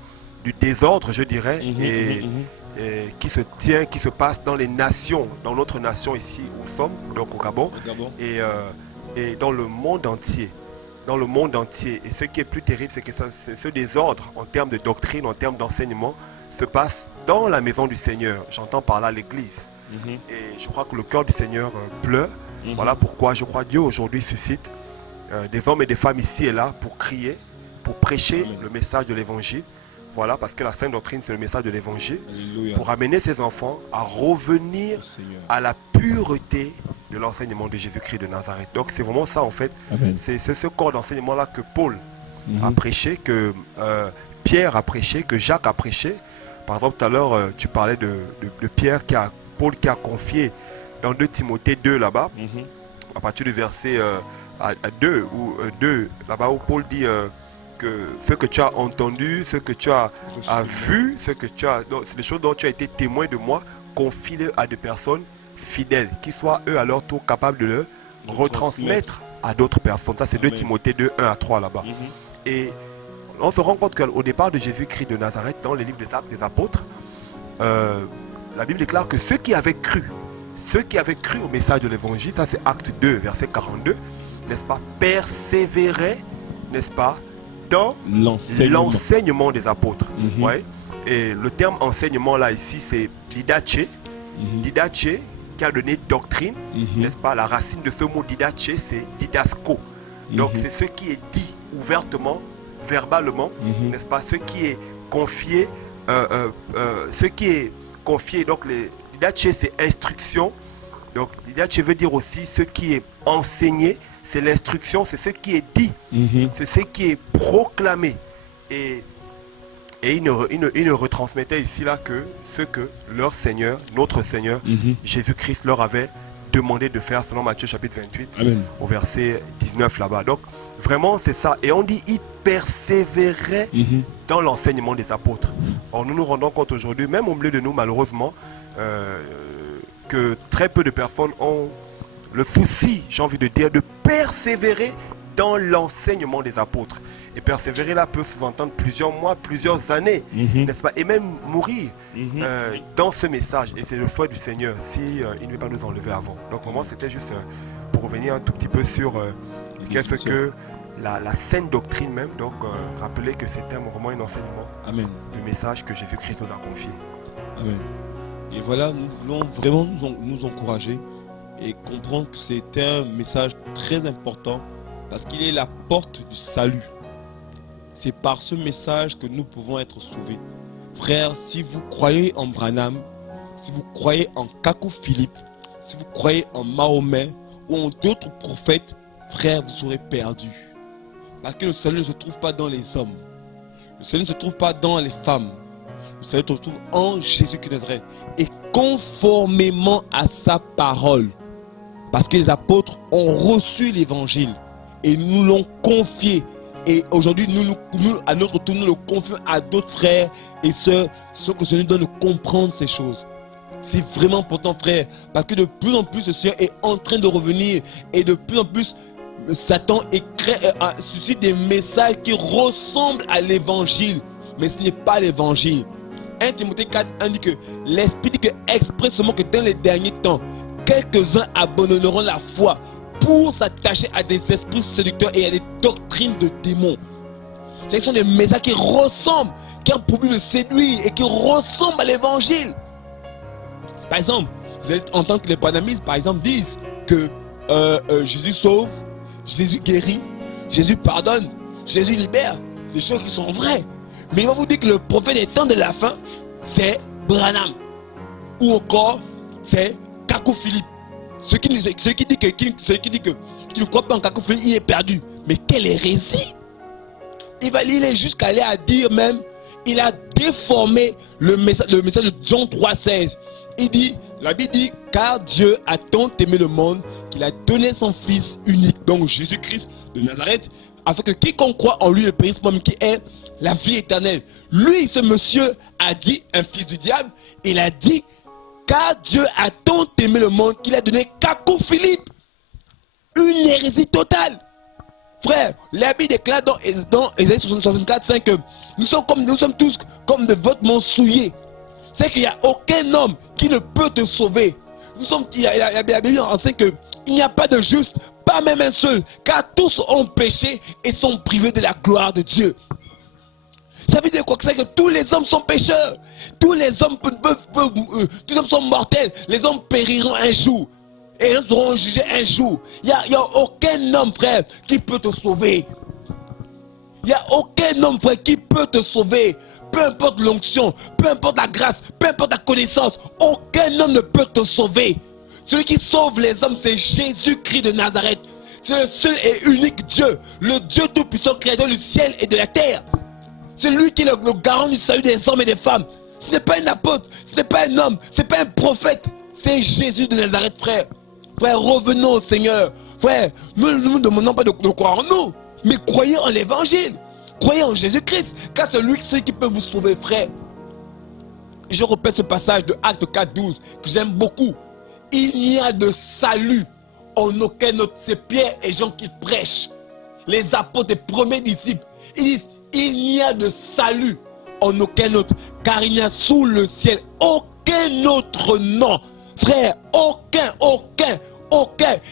désordre, je dirais, et qui se passe dans les nations, dans notre nation ici où nous sommes, donc au Gabon, et dans le monde entier. Dans le monde entier. Et ce qui est plus terrible, c'est que ce désordre, en termes de doctrine, en termes d'enseignement, se passe dans la maison du Seigneur. J'entends par là l'église. Et je crois que le cœur du Seigneur pleure. Voilà pourquoi je crois que Dieu aujourd'hui suscite des hommes et des femmes ici et là pour crier, pour prêcher le message de l'évangile. Voilà, parce que la sainte doctrine c'est le message de l'évangile. Pour amener ses enfants à revenir à la pureté de l'enseignement de Jésus-Christ de Nazareth. Donc c'est vraiment ça en fait. C'est ce corps d'enseignement là que Paul a prêché, que Pierre a prêché, que Jacques a prêché. Par exemple tout à l'heure tu parlais de Pierre, Paul qui a confié dans 2 Timothée 2 là-bas, à partir du verset 2 là-bas où Paul dit que ce que tu as entendu, ce que tu as vu, ce que tu as, c'est des choses dont tu as été témoin de moi, confie-le à des personnes fidèles, qui soient eux à leur tour capables de le retransmettre à d'autres personnes. Ça c'est 2 Timothée 2, 1 à 3 là-bas. Et on se rend compte qu'au départ de Jésus-Christ de Nazareth, dans les livres des Actes des Apôtres, la Bible déclare que ceux qui avaient cru au message de l'évangile, ça c'est Acte 2, verset 42, n'est-ce pas, persévéraient, n'est-ce pas, dans l'enseignement des apôtres. Ouais. Et le terme enseignement là ici c'est didache, didache qui a donné doctrine, n'est-ce pas, la racine de ce mot didache c'est didasco. Donc c'est ce qui est dit ouvertement, verbalement, n'est-ce pas, ce qui est confié, donc les didache c'est instruction, donc didache veut dire aussi ce qui est enseigné, c'est l'instruction, c'est ce qui est dit, c'est ce qui est proclamé. Et ils ne retransmettaient ici là que ce que leur Seigneur, notre Seigneur, Jésus-Christ leur avait demandé de faire selon Matthieu chapitre 28, Amen. au verset 19 là-bas. Donc vraiment c'est ça. Et on dit ils persévéraient dans l'enseignement des apôtres. Or nous nous rendons compte aujourd'hui, même au milieu de nous malheureusement, que très peu de personnes ont le souci, j'ai envie de dire, de persévérer dans l'enseignement des apôtres. Et persévérer là peut sous-entendre plusieurs mois, plusieurs années, n'est-ce pas? Et même mourir dans ce message. Et c'est le souhait du Seigneur, si il ne veut pas nous enlever avant. Donc pour moi, c'était juste pour revenir un tout petit peu sur qu'est-ce que la saine doctrine même. Donc rappeler que c'était vraiment un enseignement, Amen. le message que Jésus-Christ nous a confié. Amen. Et voilà, nous voulons vraiment nous encourager et comprendre que c'est un message très important parce qu'il est la porte du salut. C'est par ce message que nous pouvons être sauvés. Frères, si vous croyez en Branham, si vous croyez en Kakou Philippe, si vous croyez en Mahomet ou en d'autres prophètes, frères, vous serez perdus. Parce que le salut ne se trouve pas dans les hommes. Le salut ne se trouve pas dans les femmes. Le salut se trouve en Jésus-Christ de Nazareth. Et conformément à sa parole. Parce que les apôtres ont reçu l'évangile et nous l'ont confié. Et aujourd'hui, nous, à notre tour, nous le confions à d'autres frères et sœurs, ce que Seigneur nous donne de comprendre ces choses. C'est vraiment important, frère, parce que de plus en plus, le Seigneur est en train de revenir et de plus en plus, Satan suscite des messages qui ressemblent à l'évangile, mais ce n'est pas l'évangile. 1 Timothée 4 indique que l'Esprit dit que expressément que dans les derniers temps, quelques-uns abandonneront la foi pour s'attacher à des esprits séducteurs et à des doctrines de démons. Ce sont des messages qui ressemblent, qui ont pour but de séduire et qui ressemblent à l'évangile. Par exemple, vous allez entendre que les panamistes, par exemple, disent que Jésus sauve, Jésus guérit, Jésus pardonne, Jésus libère. Des choses qui sont vraies. Mais il va vous dire que le prophète des temps de la fin, c'est Branham. Ou encore, c'est Kakou Philippe. Ceux qui disent qu'il ne croit pas en Kakou Philippe, il est perdu. Mais quelle hérésie! Il est jusqu'à aller à dire même, il a déformé le message de Jean 3,16. Il dit, la Bible dit, car Dieu a tant aimé le monde qu'il a donné son Fils unique, donc Jésus-Christ de Nazareth, afin que quiconque croit en lui ne périsse pas, mais qui est la vie éternelle. Lui, ce monsieur a dit, un fils du diable, il a dit, car Dieu a tant aimé le monde qu'il a donné Kakou Philippe. Une hérésie totale. Frère, la Bible déclare dans Ésaïe 64,5 que nous sommes tous comme de vêtements souillés. C'est qu'il n'y a aucun homme qui ne peut te sauver. La Bible enseigne qu'il n'y a pas de juste, pas même un seul, car tous ont péché et sont privés de la gloire de Dieu. Ça veut dire quoi? C'est que tous les hommes sont pécheurs. Tous les hommes tous les hommes sont mortels. Les hommes périront un jour. Et ils seront jugés un jour. Il n'y a aucun homme, frère, qui peut te sauver. Il n'y a aucun homme, frère, qui peut te sauver. Peu importe l'onction, peu importe la grâce, peu importe la connaissance, aucun homme ne peut te sauver. Celui qui sauve les hommes, c'est Jésus-Christ de Nazareth. C'est le seul et unique Dieu, le Dieu tout-puissant, créateur du ciel et de la terre. C'est lui qui est le garant du salut des hommes et des femmes. Ce n'est pas un apôtre, ce n'est pas un homme, ce n'est pas un prophète. C'est Jésus de Nazareth, frère. Frère, revenons au Seigneur. Frère, nous ne vous demandons pas de croire en nous, mais croyez en l'évangile. Croyez en Jésus-Christ, car c'est lui qui peut vous sauver, frère. Je répète ce passage de Acte 4,12 que j'aime beaucoup. Il n'y a de salut en aucun autre. C'est Pierre et Jean qui prêchent. Les apôtres, les premiers disciples. Ils disent, il n'y a de salut en aucun autre, car il n'y a sous le ciel aucun autre nom. Frère, aucun.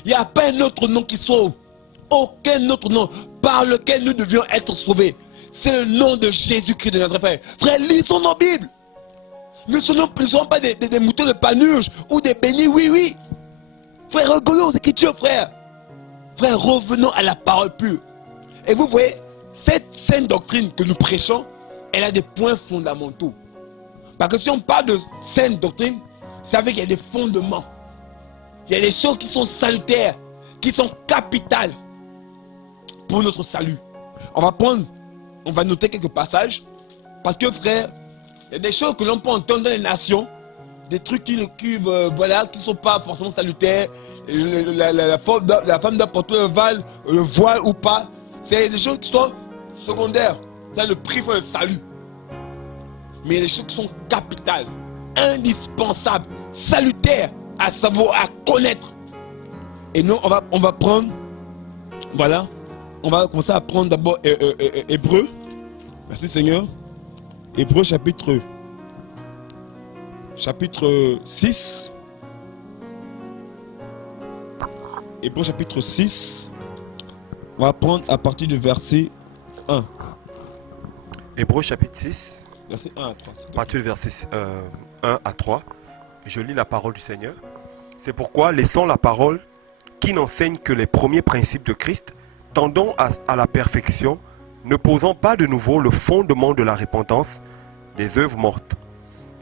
Il n'y a pas un autre nom qui sauve. Aucun autre nom par lequel nous devions être sauvés. C'est le nom de Jésus-Christ de Nazareth. Frère, lisons nos Bibles. Nous ne sommes pas des moutons de Panurge ou des bénis, oui. Frère, regardons aux Écritures, frère. Frère, revenons à la parole pure. Et vous voyez, cette saine doctrine que nous prêchons, elle a des points fondamentaux. Parce que si on parle de saine doctrine, ça veut dire qu'il y a des fondements. Il y a des choses qui sont salutaires, qui sont capitales pour notre salut. On va prendre on va noter quelques passages. Parce que frère, il y a des choses que l'on peut entendre dans les nations, des trucs qui ne sont pas forcément salutaires. La femme doit porter le voile ou pas. C'est des choses qui sont secondaires. C'est le prix pour le salut. Mais il y a des choses qui sont capitales, indispensables, salutaires, à savoir, à connaître. Et nous, on va prendre, voilà, on va commencer à prendre d'abord Hébreu. Merci Seigneur. Hébreu chapitre 6. Hébreu chapitre 6. On va prendre à partir du verset 1. Hébreu chapitre 6. Verset 1 à 3. À partir du verset 1 à 3. Je lis la parole du Seigneur. C'est pourquoi, laissons la parole qui n'enseigne que les premiers principes de Christ, tendons à la perfection, ne posant pas de nouveau le fondement de la repentance, des œuvres mortes,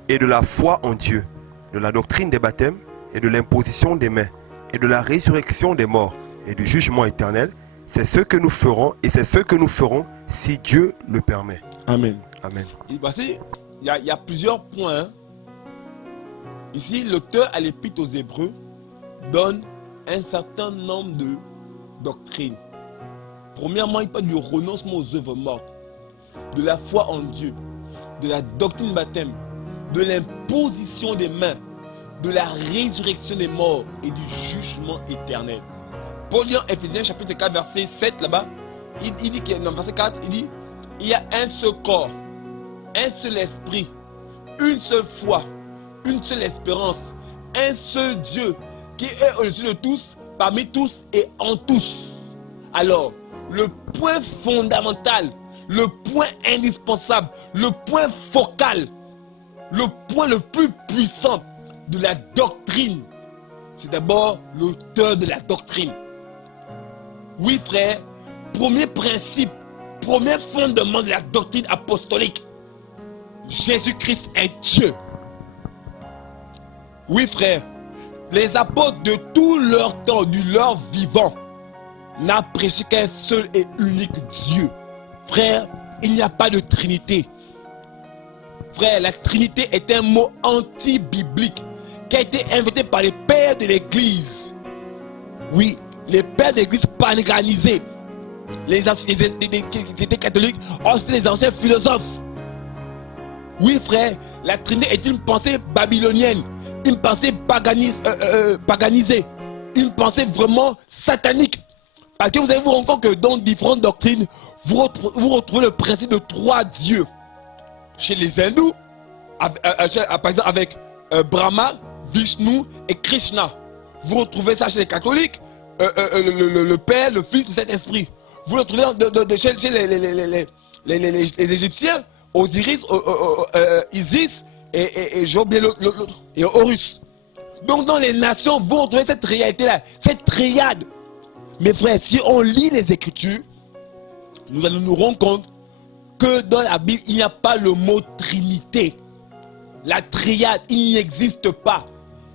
et de la foi en Dieu, de la doctrine des baptêmes, et de l'imposition des mains, et de la résurrection des morts, et du jugement éternel. C'est ce que nous ferons, et c'est ce que nous ferons si Dieu le permet. Amen. Amen. Il y a plusieurs points. Ici, l'auteur à l'épître aux Hébreux donne un certain nombre de doctrines. Premièrement, il parle du renoncement aux œuvres mortes, de la foi en Dieu, de la doctrine baptême, de l'imposition des mains, de la résurrection des morts et du jugement éternel. Paul dit en Éphésiens chapitre 4 verset 7 là-bas, il dit dans verset 4, il dit il y a un seul corps, un seul esprit, une seule foi, une seule espérance, un seul Dieu qui est au-dessus de tous, parmi tous et en tous. Alors, le point fondamental, le point indispensable, le point focal, le point le plus puissant de la doctrine, c'est d'abord l'auteur de la doctrine. Oui frère, premier principe, premier fondement de la doctrine apostolique, Jésus-Christ est Dieu. Oui frère, les apôtres de tout leur temps, de leur vivant, n'a prêché qu'un seul et unique Dieu. Frère, il n'y a pas de Trinité. Frère, la Trinité est un mot anti-biblique qui a été inventé par les pères de l'Église. Oui, les pères de l'Église paganisés. Les qui étaient catholiques, aussi les anciens philosophes. Oui frère, la Trinité est une pensée babylonienne, une pensée paganisée, une pensée vraiment satanique. Parce que vous allez vous rendre compte que dans différentes doctrines, vous retrouvez le principe de trois dieux. Chez les hindous, par exemple avec Brahma, Vishnu et Krishna. Vous retrouvez ça chez les catholiques, le Père, le Fils, le Saint-Esprit. Vous le retrouvez chez les Égyptiens, Osiris, Isis et j'ai oublié l'autre, et Horus. Donc dans les nations, vous retrouvez cette réalité-là, cette triade. Mes frères, si on lit les Écritures, nous allons nous rendre compte que dans la Bible, il n'y a pas le mot Trinité. La triade, il n'y existe pas.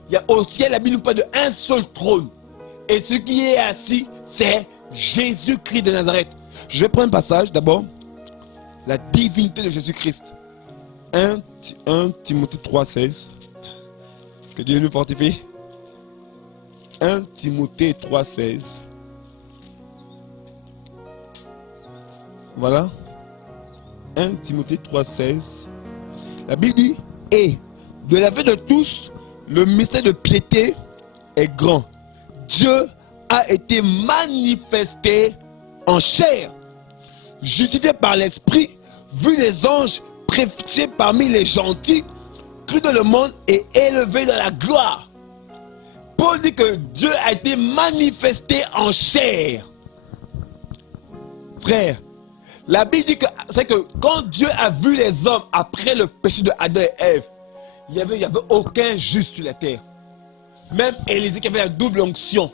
Il y a au ciel, la Bible nous parle d'un seul trône. Et ce qui est assis, c'est Jésus-Christ de Nazareth. Je vais prendre un passage d'abord. La divinité de Jésus-Christ. 1 Timothée 3,16. Que Dieu nous fortifie. 1 Timothée 3,16. Voilà. 1 Timothée 3,16. La Bible dit, et de la vue de tous, le mystère de piété est grand. Dieu a été manifesté en chair, justifié par l'Esprit, vu les anges, prêché parmi les gentils, cru dans le monde et élevé dans la gloire. Paul dit que Dieu a été manifesté en chair. Frère, la Bible dit que c'est que quand Dieu a vu les hommes après le péché de Adam et Ève, il n'y avait aucun juste sur la terre. Même Élisée qui avait la double onction.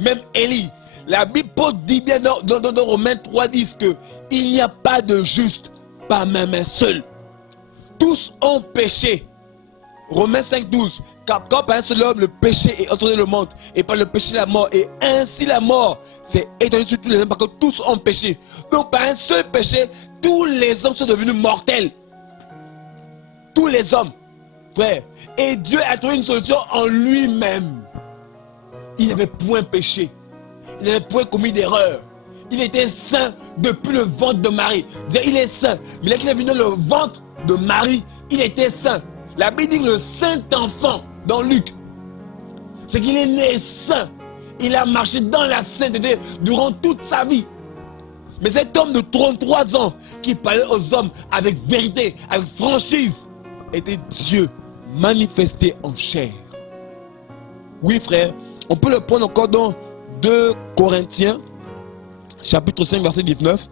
Même Élie. La Bible dit bien dans Romains 3,10 qu'il n'y a pas de juste, pas même un seul. Tous ont péché. Romains 5,12. Quand par un seul homme le péché est entré dans le monde, et par le péché la mort, et ainsi la mort s'est étendue sur tous les hommes parce que tous ont péché. Donc par un seul péché, tous les hommes sont devenus mortels. Tous les hommes, frère. Et Dieu a trouvé une solution en lui-même. Il n'avait point péché. Il n'avait point commis d'erreur. Il était saint depuis le ventre de Marie. Il est saint. Mais là qu'il est venu dans le ventre de Marie, il était saint. La Bible dit que le saint enfant, dans Luc, c'est qu'il est né saint. Il a marché dans la sainteté durant toute sa vie. Mais cet homme de 33 ans qui parlait aux hommes avec vérité, avec franchise, était Dieu manifesté en chair. Oui, frère, on peut le prendre encore dans 2 Corinthiens, chapitre 5, verset 19.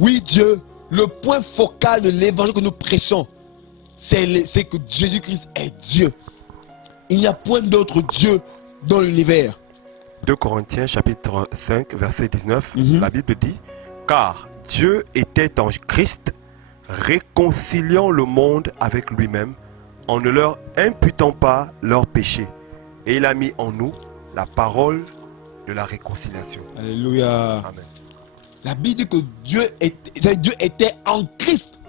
Oui, Dieu, le point focal de l'évangile que nous prêchons, c'est que Jésus-Christ est Dieu. Il n'y a point d'autre Dieu dans l'univers. 2 Corinthiens chapitre 5 verset 19, la Bible dit: car Dieu était en Christ, réconciliant le monde avec lui-même, en ne leur imputant pas leurs péchés. Et il a mis en nous la parole de la réconciliation. Alléluia. Amen. La Bible dit que Dieu était en Christ.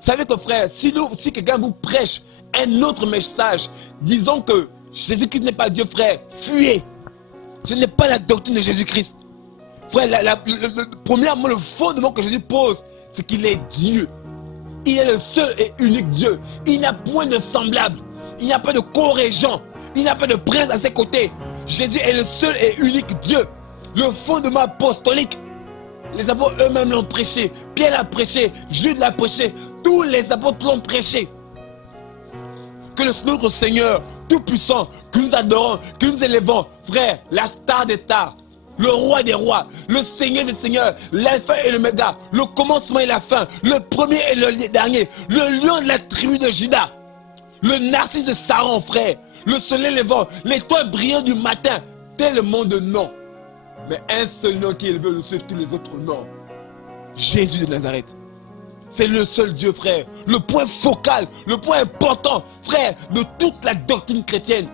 Vous savez que frère, si quelqu'un vous prêche un autre message disant que Jésus-Christ n'est pas Dieu, frère, fuyez. Ce n'est pas la doctrine de Jésus-Christ. Frère, premièrement, le fondement que Jésus pose, c'est qu'il est Dieu. Il est le seul et unique Dieu. Il n'y a point de semblable. Il n'y a pas de co-régent. Il n'y a pas de prince à ses côtés. Jésus est le seul et unique Dieu. Le fondement apostolique, les apôtres eux-mêmes l'ont prêché. Pierre l'a prêché. Jude l'a prêché. Tous les apôtres l'ont prêché. Que notre Seigneur tout-puissant, que nous adorons, que nous élevons, frère, la star des stars, le roi des rois, le Seigneur des seigneurs, l'alpha et l'oméga, le commencement et la fin, le premier et le dernier, le lion de la tribu de Juda, le narcisse de Saron, frère, le soleil levant, l'étoile brillante du matin, tellement de noms. Mais un seul nom qui est élevé au-dessus de tous les autres noms, Jésus de Nazareth. C'est le seul Dieu, frère. Le point focal, le point important, frère, de toute la doctrine chrétienne.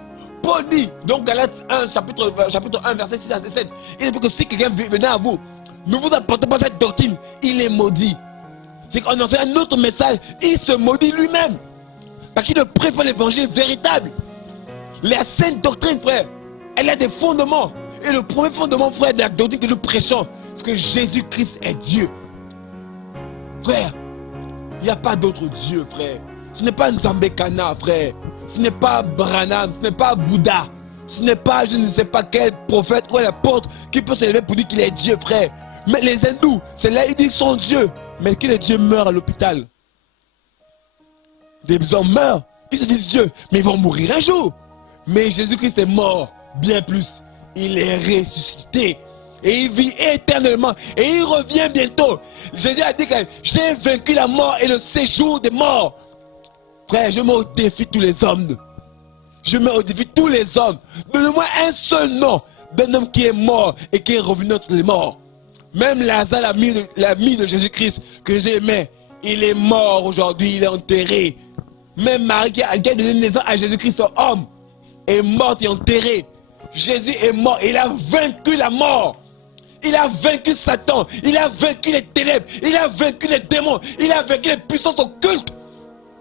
Paul dit, donc Galates 1, chapitre 1, verset 6 à 7, il dit que si quelqu'un venait à vous, ne vous apportez pas cette doctrine, il est maudit. C'est qu'en enseignant un autre message, il se maudit lui-même. Parce qu'il ne prêche pas l'évangile véritable. La sainte doctrine, frère, elle a des fondements. Et le premier fondement, frère, de la doctrine que nous prêchons, c'est que Jésus-Christ est Dieu. Frère, il n'y a pas d'autre Dieu, frère. Ce n'est pas Nzambekana, frère. Ce n'est pas Branham, ce n'est pas Bouddha. Ce n'est pas je ne sais pas quel prophète ou l'apôtre qui peut s'élever pour dire qu'il est Dieu, frère. Mais les hindous, c'est là ils disent qu'ils sont Dieu. Mais que les dieux meurent à l'hôpital. Des hommes meurent, ils se disent Dieu, mais ils vont mourir un jour. Mais Jésus-Christ est mort, bien plus. Il est ressuscité. Et il vit éternellement. Et il revient bientôt. Jésus a dit que j'ai vaincu la mort et le séjour des morts. Frère, je mets au défi tous les hommes. Je mets au défi tous les hommes. Donne-moi un seul nom d'un homme qui est mort et qui est revenu entre les morts. Même Lazare, l'ami de Jésus-Christ, que Jésus aimait, il est mort aujourd'hui, il est enterré. Même Marie qui a donné naissance à Jésus-Christ, son homme, est morte et enterrée. Jésus est mort et il a vaincu la mort. Il a vaincu Satan, il a vaincu les ténèbres, il a vaincu les démons, il a vaincu les puissances occultes.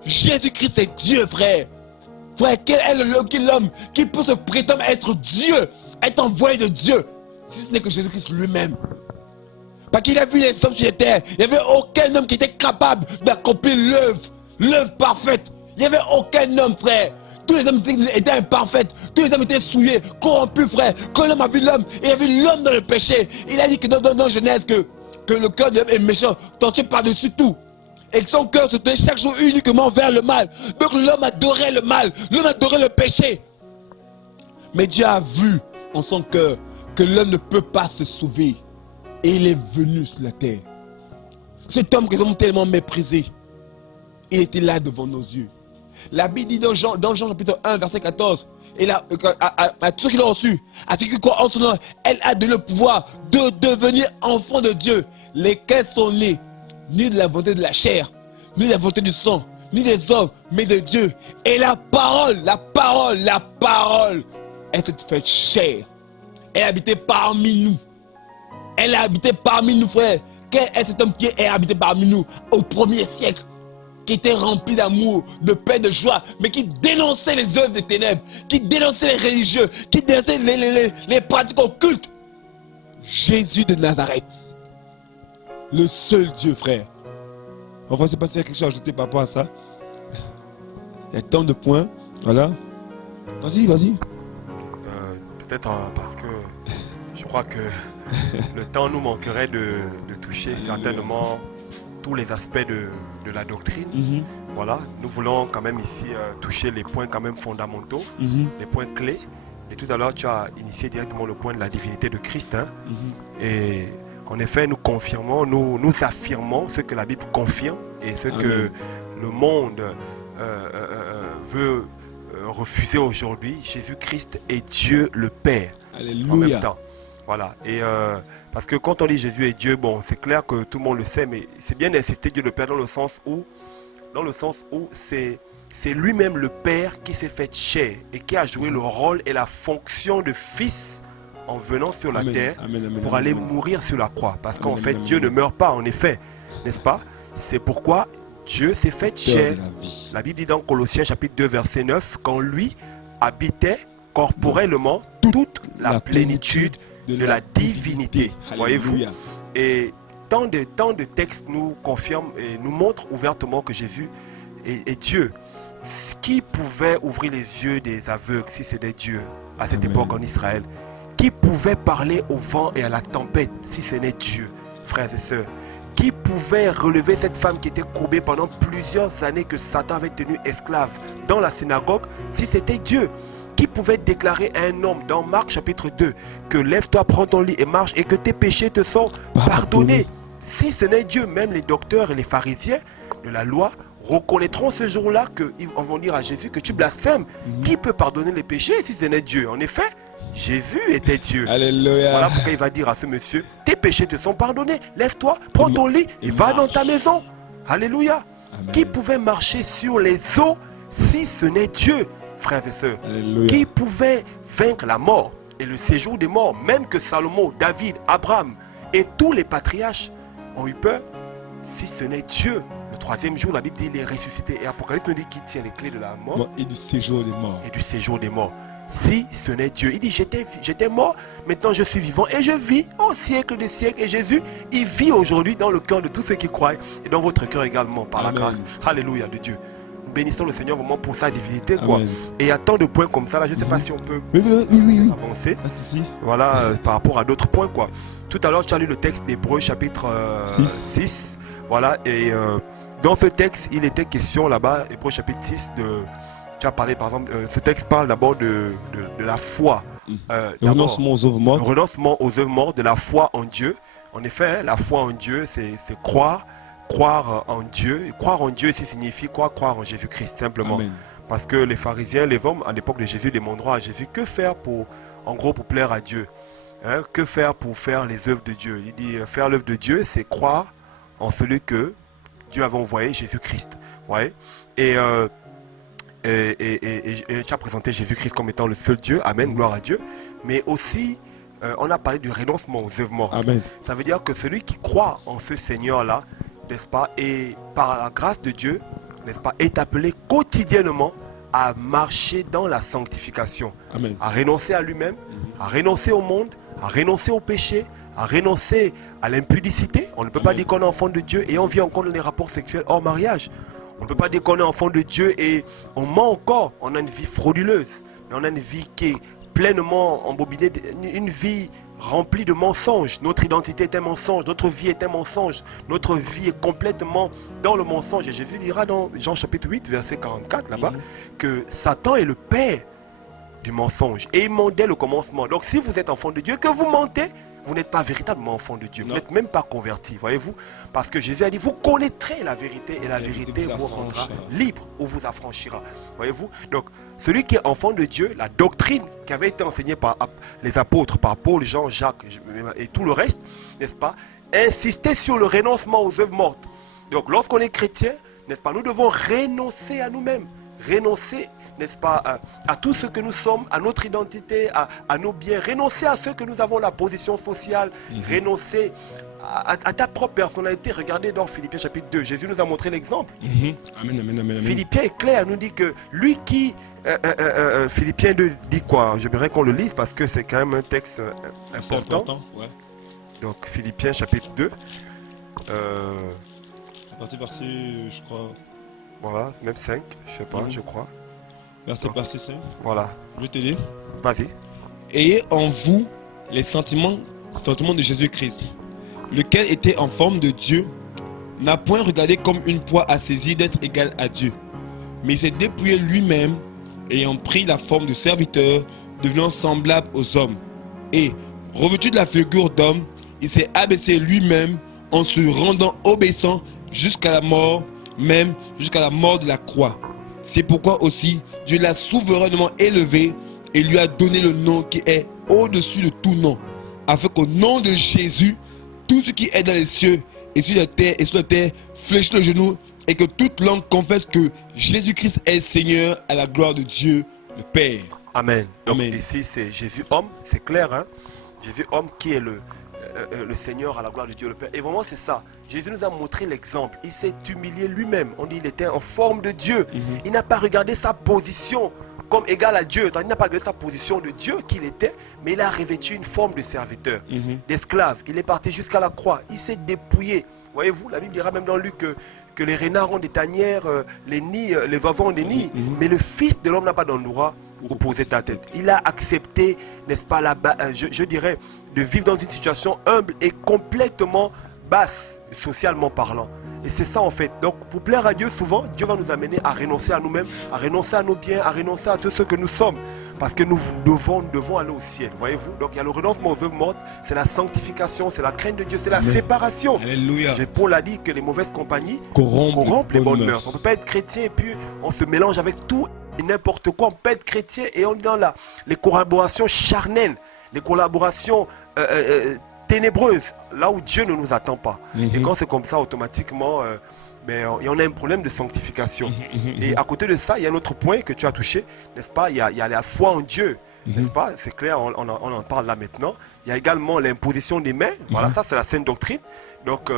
Jésus-Christ est Dieu, frère. Frère, quel est l'homme qui peut se prétendre être Dieu, être envoyé de Dieu, si ce n'est que Jésus-Christ lui-même? Parce qu'il a vu les hommes sur la terre, il n'y avait aucun homme qui était capable d'accomplir l'œuvre parfaite. Il n'y avait aucun homme, frère. Tous les hommes étaient imparfaits, tous les hommes étaient souillés, corrompus, frère. Quand l'homme a vu l'homme, il a vu l'homme dans le péché. Il a dit que dans Genèse que le cœur de l'homme est méchant, torturé par-dessus tout. Et que son cœur se tournait chaque jour uniquement vers le mal. Donc l'homme adorait le mal, l'homme adorait le péché. Mais Dieu a vu en son cœur que l'homme ne peut pas se sauver. Et il est venu sur la terre. Cet homme qu'ils ont tellement méprisé, il était là devant nos yeux. La Bible dit dans Jean chapitre 1 verset 14, et à tous ceux qui l'ont reçu, à ceux qui croient en son nom, elle a donné le pouvoir de devenir enfants de Dieu, lesquels sont nés ni de la volonté de la chair, ni de la volonté du sang, ni des hommes, mais de Dieu. Et la parole est faite chair. Elle a habité parmi nous. Elle a habité parmi nous, frères. Quel est cet homme qui est habité parmi nous au 1er siècle, qui était rempli d'amour, de paix, de joie, mais qui dénonçait les œuvres des ténèbres, qui dénonçait les religieux, qui dénonçait les pratiques occultes? Jésus de Nazareth, le seul Dieu, frère. Enfin, c'est pas s'il y a quelque chose à ajouter par rapport à ça. Il y a tant de points. Voilà. Vas-y. Peut-être parce que je crois que le temps nous manquerait de toucher certainement tous les aspects de la doctrine. Voilà, nous voulons quand même ici toucher les points quand même fondamentaux, les points clés. Et tout à l'heure, tu as initié directement le point de la divinité de Christ. Hein. Et en effet, nous confirmons, nous affirmons ce que la Bible confirme et ce que le monde veut refuser aujourd'hui. Jésus-Christ est Dieu le Père. Alléluia. En même temps. Voilà. Et parce que quand on dit Jésus est Dieu, bon, c'est clair que tout le monde le sait, mais c'est bien d'insister Dieu le Père dans le sens où c'est lui-même le Père qui s'est fait chair et qui a joué le rôle et la fonction de Fils en venant sur la terre pour aller mourir sur la croix. Parce qu'en fait, Dieu ne meurt pas, en effet, n'est-ce pas? C'est pourquoi Dieu s'est fait chair. La Bible dit dans Colossiens chapitre 2 verset 9 qu'en lui habitait corporellement toute la plénitude de la divinité. Voyez-vous? Et tant de textes nous confirment et nous montrent ouvertement que Jésus est Dieu. Qui pouvait ouvrir les yeux des aveugles si c'était Dieu à cette époque en Israël? Qui pouvait parler au vent et à la tempête si ce n'est Dieu, frères et sœurs? Qui pouvait relever cette femme qui était courbée pendant plusieurs années que Satan avait tenue esclave dans la synagogue si c'était Dieu? Qui pouvait déclarer à un homme dans Marc chapitre 2 que lève-toi, prends ton lit et marche et que tes péchés te sont pardonnés? Si ce n'est Dieu, même les docteurs et les pharisiens de la loi reconnaîtront ce jour-là qu'ils vont dire à Jésus que tu blasphèmes. Qui peut pardonner les péchés si ce n'est Dieu? En effet, Jésus était Dieu. Alléluia. Voilà pourquoi il va dire à ce monsieur, tes péchés te sont pardonnés. Lève-toi, prends ton lit et va dans ta maison. Alléluia. Amen. Qui pouvait marcher sur les eaux si ce n'est Dieu, frères et sœurs? Alléluia. Qui pouvait vaincre la mort et le séjour des morts, même que Salomon, David, Abraham et tous les patriarches ont eu peur si ce n'est Dieu? Le troisième jour, la Bible dit qu'il est ressuscité. Et Apocalypse nous dit qu'il tient les clés de la mort et du séjour des morts. Et du séjour des morts. Si ce n'est Dieu, il dit j'étais mort, maintenant je suis vivant et je vis au siècle des siècles. Et Jésus, il vit aujourd'hui dans le cœur de tous ceux qui croient et dans votre cœur également par la grâce. Alléluia de Dieu. Nous bénissons le Seigneur vraiment pour sa divinité, quoi. Et il y a tant de points comme ça là, je ne sais pas si on peut avancer. Voilà, par rapport à d'autres points, quoi. Tout à l'heure, tu as lu le texte d'Hébreux chapitre 6. Voilà, et dans ce texte, il était question là-bas, Hébreux chapitre 6, tu as parlé par exemple, ce texte parle d'abord de la foi. Le renoncement aux œuvres mortes. Le renoncement aux œuvres mortes, de la foi en Dieu. En effet, la foi en Dieu, c'est croire en Dieu. Et croire en Dieu, ça signifie quoi? Croire en Jésus-Christ, simplement. Amen. Parce que les pharisiens, les hommes, à l'époque de Jésus, demanderont à Jésus, que faire pour plaire à Dieu? Hein? Que faire pour faire les œuvres de Dieu? Il dit, faire l'œuvre de Dieu, c'est croire en celui que Dieu avait envoyé, Jésus-Christ. Ouais. Et tu as présenté Jésus-Christ comme étant le seul Dieu. Amen, gloire à Dieu. Mais aussi, on a parlé du renoncement aux œuvres mortes. Amen. Ça veut dire que celui qui croit en ce Seigneur-là, n'est-ce pas, et par la grâce de Dieu, n'est-ce pas, est appelé quotidiennement à marcher dans la sanctification. Amen. À renoncer à lui-même, à renoncer au monde, à renoncer au péché, à renoncer à l'impudicité. On ne peut pas dire qu'on est enfant de Dieu et on vit encore dans les rapports sexuels hors mariage. On ne peut pas dire qu'on est enfant de Dieu et on ment encore. On a une vie frauduleuse. Mais on a une vie qui est pleinement embobinée, une vie remplie de mensonges. Notre identité est un mensonge, notre vie est un mensonge. Notre vie est complètement dans le mensonge. Et Jésus dira dans Jean chapitre 8, verset 44, là-bas, que Satan est le père du mensonge. Et il ment dès le commencement. Donc si vous êtes enfant de Dieu, que vous mentez, vous n'êtes pas véritablement enfant de Dieu. Vous n'êtes même pas converti, voyez-vous. Parce que Jésus a dit, vous connaîtrez la vérité et la vérité vous rendra libre ou vous affranchira. Voyez-vous. Donc, celui qui est enfant de Dieu, la doctrine qui avait été enseignée par les apôtres, par Paul, Jean, Jacques et tout le reste, n'est-ce pas, insistait sur le renoncement aux œuvres mortes. Donc, lorsqu'on est chrétien, n'est-ce pas, nous devons renoncer à nous-mêmes. Renoncer, n'est-ce pas, à tout ce que nous sommes, à notre identité, à nos biens, renoncer à ce que nous avons, la position sociale, renoncer à ta propre personnalité. Regardez dans Philippiens chapitre 2, Jésus nous a montré l'exemple. Amen, amen, amen. Philippiens est clair, nous dit que lui qui... Philippiens 2 dit quoi? J'aimerais qu'on le lise parce que c'est quand même un texte important. Ouais. Donc Philippiens chapitre 2. C'est parti verset, je crois. Voilà, même 5, je sais pas, je crois. Verset 5. Voilà. Je vais te lire. Vas-y. Ayez en vous les sentiments de Jésus-Christ, lequel était en forme de Dieu, n'a point regardé comme une proie à saisir d'être égal à Dieu, mais il s'est dépouillé lui-même, ayant pris la forme de serviteur, devenant semblable aux hommes. Et, revêtu de la figure d'homme, il s'est abaissé lui-même en se rendant obéissant jusqu'à la mort, même jusqu'à la mort de la croix. C'est pourquoi aussi Dieu l'a souverainement élevé et lui a donné le nom qui est au-dessus de tout nom, afin qu'au nom de Jésus, tout ce qui est dans les cieux et sur la terre fléchisse le genou et que toute langue confesse que Jésus-Christ est Seigneur à la gloire de Dieu le Père. Amen. Donc Amen. ici c'est Jésus homme, c'est clair, hein? Jésus homme qui est le Seigneur à la gloire de Dieu le Père. Et vraiment c'est ça. Jésus nous a montré l'exemple. Il s'est humilié lui-même. On dit qu'il était en forme de Dieu. Il n'a pas regardé sa position comme égal à Dieu. Il n'a pas regardé sa position de Dieu qu'il était, mais il a revêtu une forme de serviteur, d'esclave. Il est parti jusqu'à la croix. Il s'est dépouillé. Voyez-vous, la Bible dira même dans Luc que les renards ont des tanières, les nids, les oiseaux ont des nids, mais le Fils de l'homme n'a pas d'endroit où poser ta tête. Il a accepté, n'est-ce pas, je dirais, de vivre dans une situation humble et complètement basse, socialement parlant. Et c'est ça en fait. Donc pour plaire à Dieu, souvent, Dieu va nous amener à renoncer à nous-mêmes, à renoncer à nos biens, à renoncer à tout ce que nous sommes. Parce que nous devons aller au ciel, voyez-vous. Donc il y a le renoncement aux œuvres mortes, c'est la sanctification, c'est la crainte de Dieu, c'est la séparation. Alléluia. Paul a dit que les mauvaises compagnies corrompent les bonnes mœurs. On ne peut pas être chrétien et puis on se mélange avec tout et n'importe quoi. On peut être chrétien et on est dans les collaborations charnelles, les collaborations ténébreuses, là où Dieu ne nous attend pas. Et quand c'est comme ça, automatiquement, on a un problème de sanctification. Et à côté de ça, il y a un autre point que tu as touché, n'est-ce pas? Il y a la foi en Dieu, n'est-ce pas? C'est clair, on en parle là maintenant. Il y a également l'imposition des mains. Voilà, ça c'est la sainte doctrine. Donc,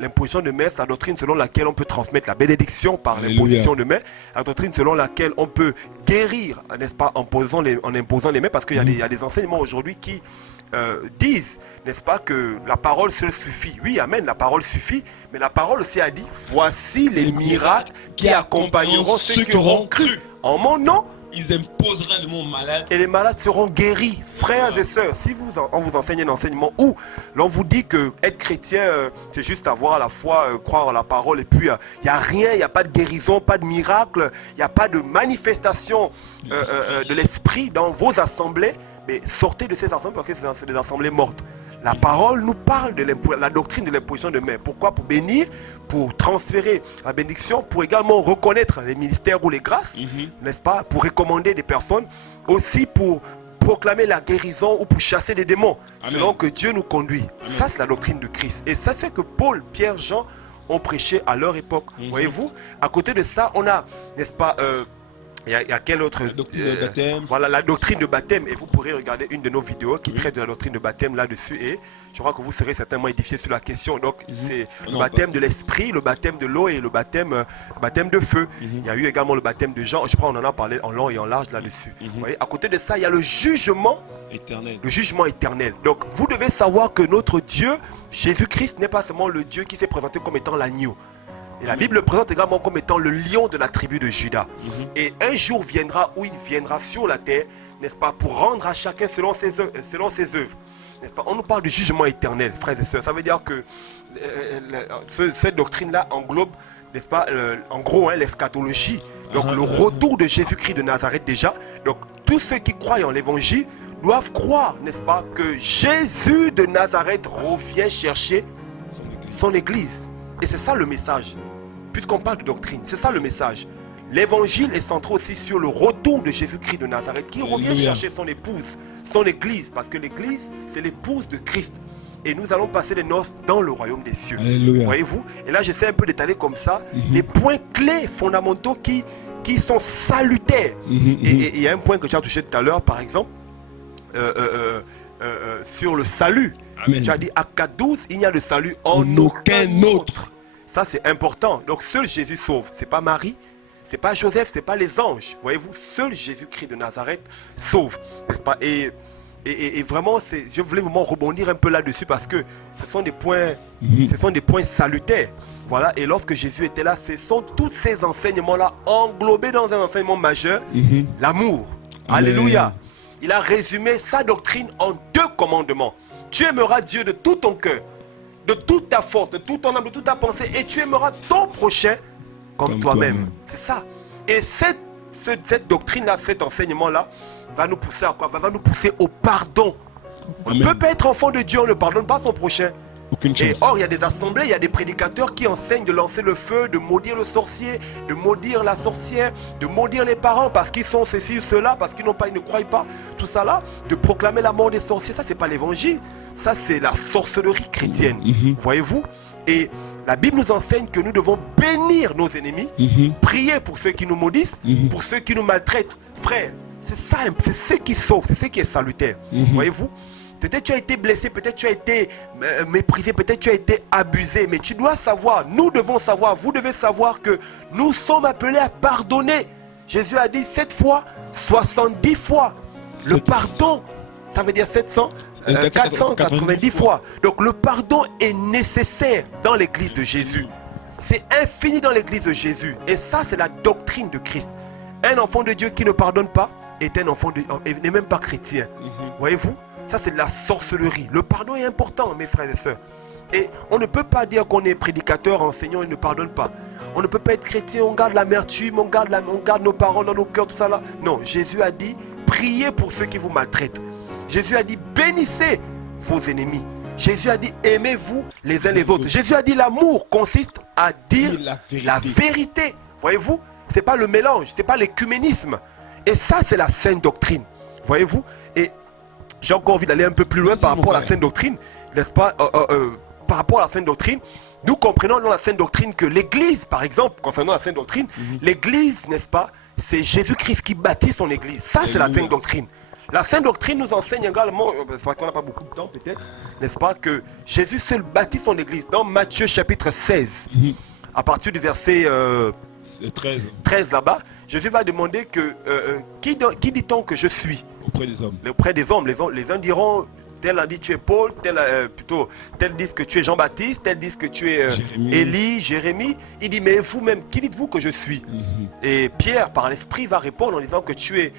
l'imposition de main, c'est la doctrine selon laquelle on peut transmettre la bénédiction par l'imposition de main. La doctrine selon laquelle on peut guérir, n'est-ce pas, en imposant les mains, parce qu'il y a des enseignements aujourd'hui qui disent, n'est-ce pas, que la parole seule suffit. Oui, amen, la parole suffit, mais la parole aussi a dit, voici les miracles qui accompagneront ceux qui auront cru. En mon nom, ils imposeront le mot malade et les malades seront guéris. Frères et sœurs, si on vous enseigne un enseignement où l'on vous dit que être chrétien, c'est juste avoir à la foi, croire en la parole, et puis il n'y a rien, il n'y a pas de guérison, pas de miracle, il n'y a pas de manifestation de l'esprit dans vos assemblées, mais sortez de ces assemblées parce que c'est des assemblées mortes. La parole nous parle de la doctrine de l'imposition de main. Pourquoi? Pour bénir, pour transférer la bénédiction, pour également reconnaître les ministères ou les grâces, n'est-ce pas? Pour recommander des personnes, aussi pour proclamer la guérison ou pour chasser des démons, selon que Dieu nous conduit. Ça, c'est la doctrine de Christ. Et ça, c'est que Paul, Pierre, Jean ont prêché à leur époque. Voyez-vous, à côté de ça, on a, n'est-ce pas, il y a quelle autre doctrine de baptême. Voilà, la doctrine de baptême. Et vous pourrez regarder une de nos vidéos qui traite de la doctrine de baptême là-dessus. Et je crois que vous serez certainement édifiés sur la question. Donc, c'est le baptême de l'esprit, le baptême de l'eau et le baptême de feu. Il y a eu également le baptême de Jean. Je crois qu'on en a parlé en long et en large là-dessus. Vous voyez, à côté de ça, il y a le jugement éternel. Le jugement éternel. Donc, vous devez savoir que notre Dieu, Jésus-Christ, n'est pas seulement le Dieu qui s'est présenté comme étant l'agneau. Et la Bible le présente également comme étant le lion de la tribu de Juda. Et un jour viendra où il viendra sur la terre, n'est-ce pas, pour rendre à chacun selon ses œuvres. N'est-ce pas? On nous parle du jugement éternel, frères et sœurs. Ça veut dire que cette doctrine-là englobe, n'est-ce pas, en gros, l'eschatologie. Donc le retour de Jésus-Christ de Nazareth déjà. Donc tous ceux qui croient en l'évangile doivent croire, n'est-ce pas, que Jésus de Nazareth revient chercher son église. Et c'est ça le message. Puisqu'on parle de doctrine, c'est ça le message. L'évangile est centré aussi sur le retour de Jésus-Christ de Nazareth qui revient chercher son épouse, son église. Parce que l'église, c'est l'épouse de Christ. Et nous allons passer les noces dans le royaume des cieux. Voyez-vous? Et là, j'essaie un peu d'étaler comme ça les points clés fondamentaux qui qui sont salutaires. Et il y a un point que tu as touché tout à l'heure, par exemple, sur le salut. Amen. Tu as dit, Acte 12, il n'y a de salut en aucun autre. Ça, c'est important. Donc, seul Jésus sauve. Ce n'est pas Marie, ce n'est pas Joseph, ce n'est pas les anges. Voyez-vous, seul Jésus-Christ de Nazareth sauve. N'est-ce pas? Et vraiment, je voulais vraiment rebondir un peu là-dessus parce que ce sont des points salutaires. Voilà, et lorsque Jésus était là, ce sont tous ces enseignements-là englobés dans un enseignement majeur, l'amour. Alléluia. Il a résumé sa doctrine en 2 commandements. Tu aimeras Dieu de tout ton cœur, de toute ta force, de toute ton âme, de toute ta pensée, et tu aimeras ton prochain comme toi-même. C'est ça. Et cette doctrine-là, cet enseignement-là, va nous pousser à quoi? Va nous pousser au pardon. On ne peut pas être enfant de Dieu, on ne pardonne pas son prochain. Et or, il y a des assemblées, il y a des prédicateurs qui enseignent de lancer le feu, de maudire le sorcier, de maudire la sorcière, de maudire les parents parce qu'ils sont ceci ou cela, parce qu'ils ne croient pas, tout ça là, de proclamer la mort des sorciers. Ça, c'est pas l'évangile, ça c'est la sorcellerie chrétienne. Voyez-vous? Et la Bible nous enseigne que nous devons bénir nos ennemis, prier pour ceux qui nous maudissent, pour ceux qui nous maltraitent. Frère, c'est ça, c'est ce qui sauve, c'est ce qui est salutaire. Voyez-vous? Peut-être tu as été blessé, peut-être tu as été méprisé, peut-être tu as été abusé. Mais tu dois savoir, nous devons savoir, vous devez savoir que nous sommes appelés à pardonner. Jésus a dit 7 fois, 70 fois. Le pardon, ça veut dire 490 fois. Donc le pardon est nécessaire dans l'église de Jésus. C'est infini dans l'église de Jésus. Et ça, c'est la doctrine de Christ. Un enfant de Dieu qui ne pardonne pas est un enfant de Dieu, n'est même pas chrétien. Voyez-vous? Ça, c'est de la sorcellerie. Le pardon est important, mes frères et sœurs. Et on ne peut pas dire qu'on est prédicateur, enseignant et ne pardonne pas. On ne peut pas être chrétien, on garde l'amertume, on garde nos paroles dans nos cœurs, tout ça là. Non, Jésus a dit, priez pour ceux qui vous maltraitent. Jésus a dit, bénissez vos ennemis. Jésus a dit, aimez-vous les uns les autres. Jésus a dit, l'amour consiste à dire la vérité. Voyez-vous? Ce n'est pas le mélange, ce n'est pas l'écuménisme. Et ça, c'est la sainte doctrine. Voyez-vous? Et j'ai encore envie d'aller un peu plus loin par rapport à la sainte doctrine, n'est-ce pas? Par rapport à la sainte doctrine, nous comprenons dans la sainte doctrine que l'église, par exemple, concernant la sainte doctrine, l'église, n'est-ce pas? C'est Jésus-Christ qui bâtit son église. Ça, c'est la sainte doctrine. La sainte doctrine nous enseigne également, c'est vrai qu'on n'a pas beaucoup de temps peut-être, n'est-ce pas, que Jésus seul bâtit son église. Dans Matthieu chapitre 16, à partir du verset 13 là-bas, Jésus va demander que qui dit-on que je suis? Auprès des hommes. Auprès des hommes. Les uns diront, tel a dit tu es Paul, tel disent que tu es Jean-Baptiste, tel disent que tu es Élie, Jérémie. Il dit, mais vous-même, qui dites-vous que je suis? Et Pierre, par l'Esprit, va répondre en disant que tu es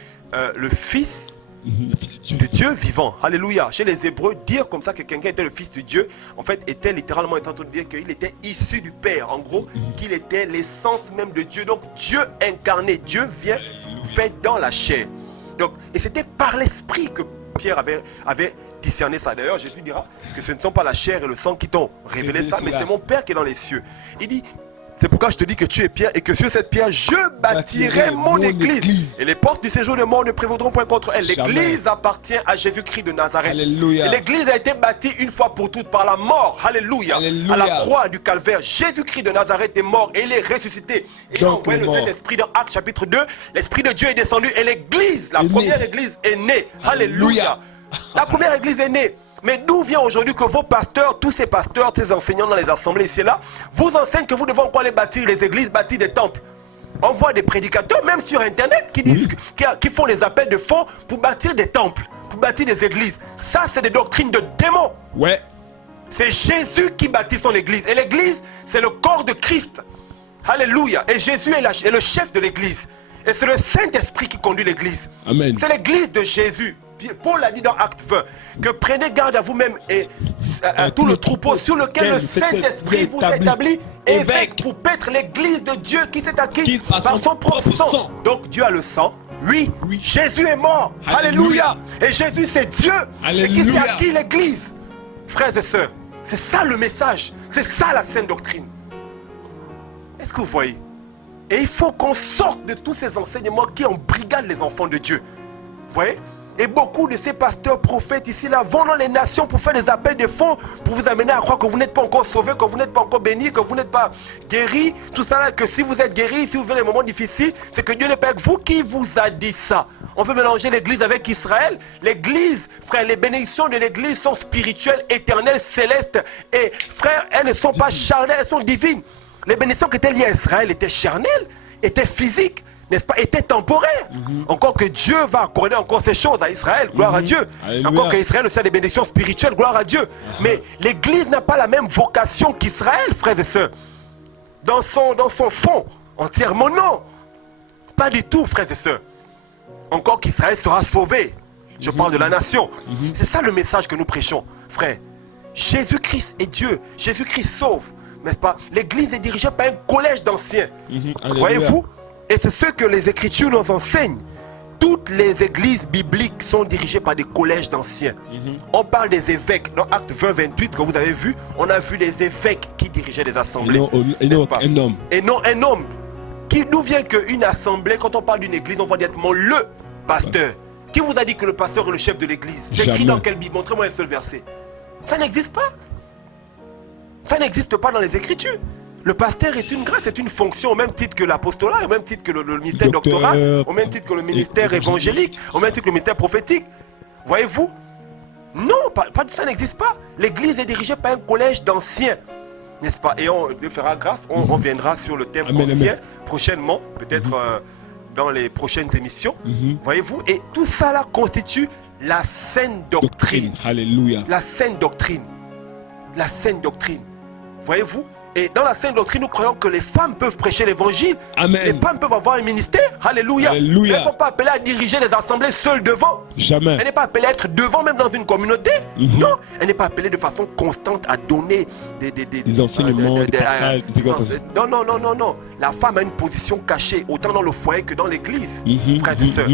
le Fils de Dieu vivant. Alléluia. Chez les Hébreux, dire comme ça que quelqu'un était le Fils de Dieu, en fait, était littéralement en train de dire qu'il était issu du Père. En gros, qu'il était l'essence même de Dieu. Donc, Dieu incarné. Dieu vient fait dans la chair. Donc, et c'était par l'Esprit que Pierre avait discerné ça. D'ailleurs, Jésus dira que ce ne sont pas la chair et le sang qui t'ont révélé ça, mais c'est mon Père qui est dans les cieux. Il dit, c'est pourquoi je te dis que tu es Pierre et que sur cette pierre, je bâtirai mon église. Et les portes du séjour de mort ne prévaudront point contre elle. L'église appartient à Jésus-Christ de Nazareth. Alléluia. Et l'église a été bâtie une fois pour toutes par la mort. Alléluia. Alléluia. À la croix du calvaire, Jésus-Christ de Nazareth est mort et il est ressuscité. Et on voit le Saint-Esprit dans Actes chapitre 2. L'Esprit de Dieu est descendu et l'église, la première église est née. Alléluia. La première église est née. Mais d'où vient aujourd'hui que vos pasteurs, tous ces pasteurs, ces enseignants dans les assemblées ici et là, vous enseignent que vous devez encore aller bâtir les églises, bâtir des temples? On voit des prédicateurs, même sur internet, qui disent, qui font les appels de fonds pour bâtir des temples, pour bâtir des églises. Ça, c'est des doctrines de démons. Ouais. C'est Jésus qui bâtit son église. Et l'église, c'est le corps de Christ. Alléluia. Et Jésus est le chef de l'église. Et c'est le Saint-Esprit qui conduit l'église. Amen. C'est l'église de Jésus. Paul a dit dans Acte 20 que prenez garde à vous-même et à tout le troupeau sur lequel le Saint-Esprit vous établit évêque pour paître l'église de Dieu qui s'est acquise par son propre sang. Donc Dieu a le sang. Oui. Jésus est mort. Alléluia. Et Jésus c'est Dieu. Et qui s'est acquis l'église. Frères et sœurs, c'est ça le message. C'est ça la sainte doctrine. Est-ce que vous voyez? Et il faut qu'on sorte de tous ces enseignements qui embrigadent les enfants de Dieu. Vous voyez? Et beaucoup de ces pasteurs prophètes ici là vont dans les nations pour faire des appels de fonds, pour vous amener à croire que vous n'êtes pas encore sauvé, que vous n'êtes pas encore béni, que vous n'êtes pas guéri. Tout ça là, que si vous êtes guéri, si vous vivez des moments difficiles, c'est que Dieu n'est pas avec vous. Qui vous a dit ça? On peut mélanger l'église avec Israël. L'église, frère, les bénédictions de l'église sont spirituelles, éternelles, célestes. Et frère, elles ne sont pas charnelles, elles sont divines. Les bénédictions qui étaient liées à Israël étaient charnelles, étaient physiques, n'est-ce pas, étaient temporaires. Encore que Dieu va accorder encore ces choses à Israël, gloire à Dieu. Alléluia. Encore qu'Israël aussi a des bénédictions spirituelles, gloire à Dieu. Mais l'église n'a pas la même vocation qu'Israël, frères et sœurs. Dans son fond, entièrement non. Pas du tout, frères et sœurs. Encore qu'Israël sera sauvé. Je parle de la nation. C'est ça le message que nous prêchons, frère. Jésus-Christ est Dieu. Jésus-Christ sauve, n'est-ce pas? L'église est dirigée par un collège d'anciens. Voyez-vous? Et c'est ce que les Écritures nous enseignent. Toutes les églises bibliques sont dirigées par des collèges d'anciens. On parle des évêques. Dans Acte 20-28, que vous avez vu, on a vu les évêques qui dirigeaient les assemblées. Et non un homme. Et non un homme. D'où vient qu'une assemblée, quand on parle d'une église, on va directement le pasteur. Qui vous a dit que le pasteur est le chef de l'église? C'est écrit dans quelle Bible? Montrez-moi un seul verset. Ça n'existe pas. Ça n'existe pas dans les Écritures. Le pasteur est une grâce, c'est une fonction au même titre que l'apostolat, au même titre que le ministère doctoral, au même titre que le ministère évangélique, au même titre que le ministère prophétique. Voyez-vous? Non, ça n'existe pas. L'église est dirigée par un collège d'anciens. N'est-ce pas? Et on Dieu fera grâce, on viendra sur le thème ancien prochainement, peut-être dans les prochaines émissions. Voyez-vous? Et tout ça là constitue la saine doctrine. Alléluia. La saine doctrine. La saine doctrine. Voyez-vous? Et dans la saine doctrine, nous croyons que les femmes peuvent prêcher l'évangile. Amen. Les femmes peuvent avoir un ministère. Alléluia. Alléluia. Elles ne sont pas appelées à diriger les assemblées seules devant. Jamais. Elle n'est pas appelée à être devant même dans une communauté. Non. Elle n'est pas appelée de façon constante à donner des enseignements, non. La femme a une position cachée, autant dans le foyer que dans l'église, frères et sœurs.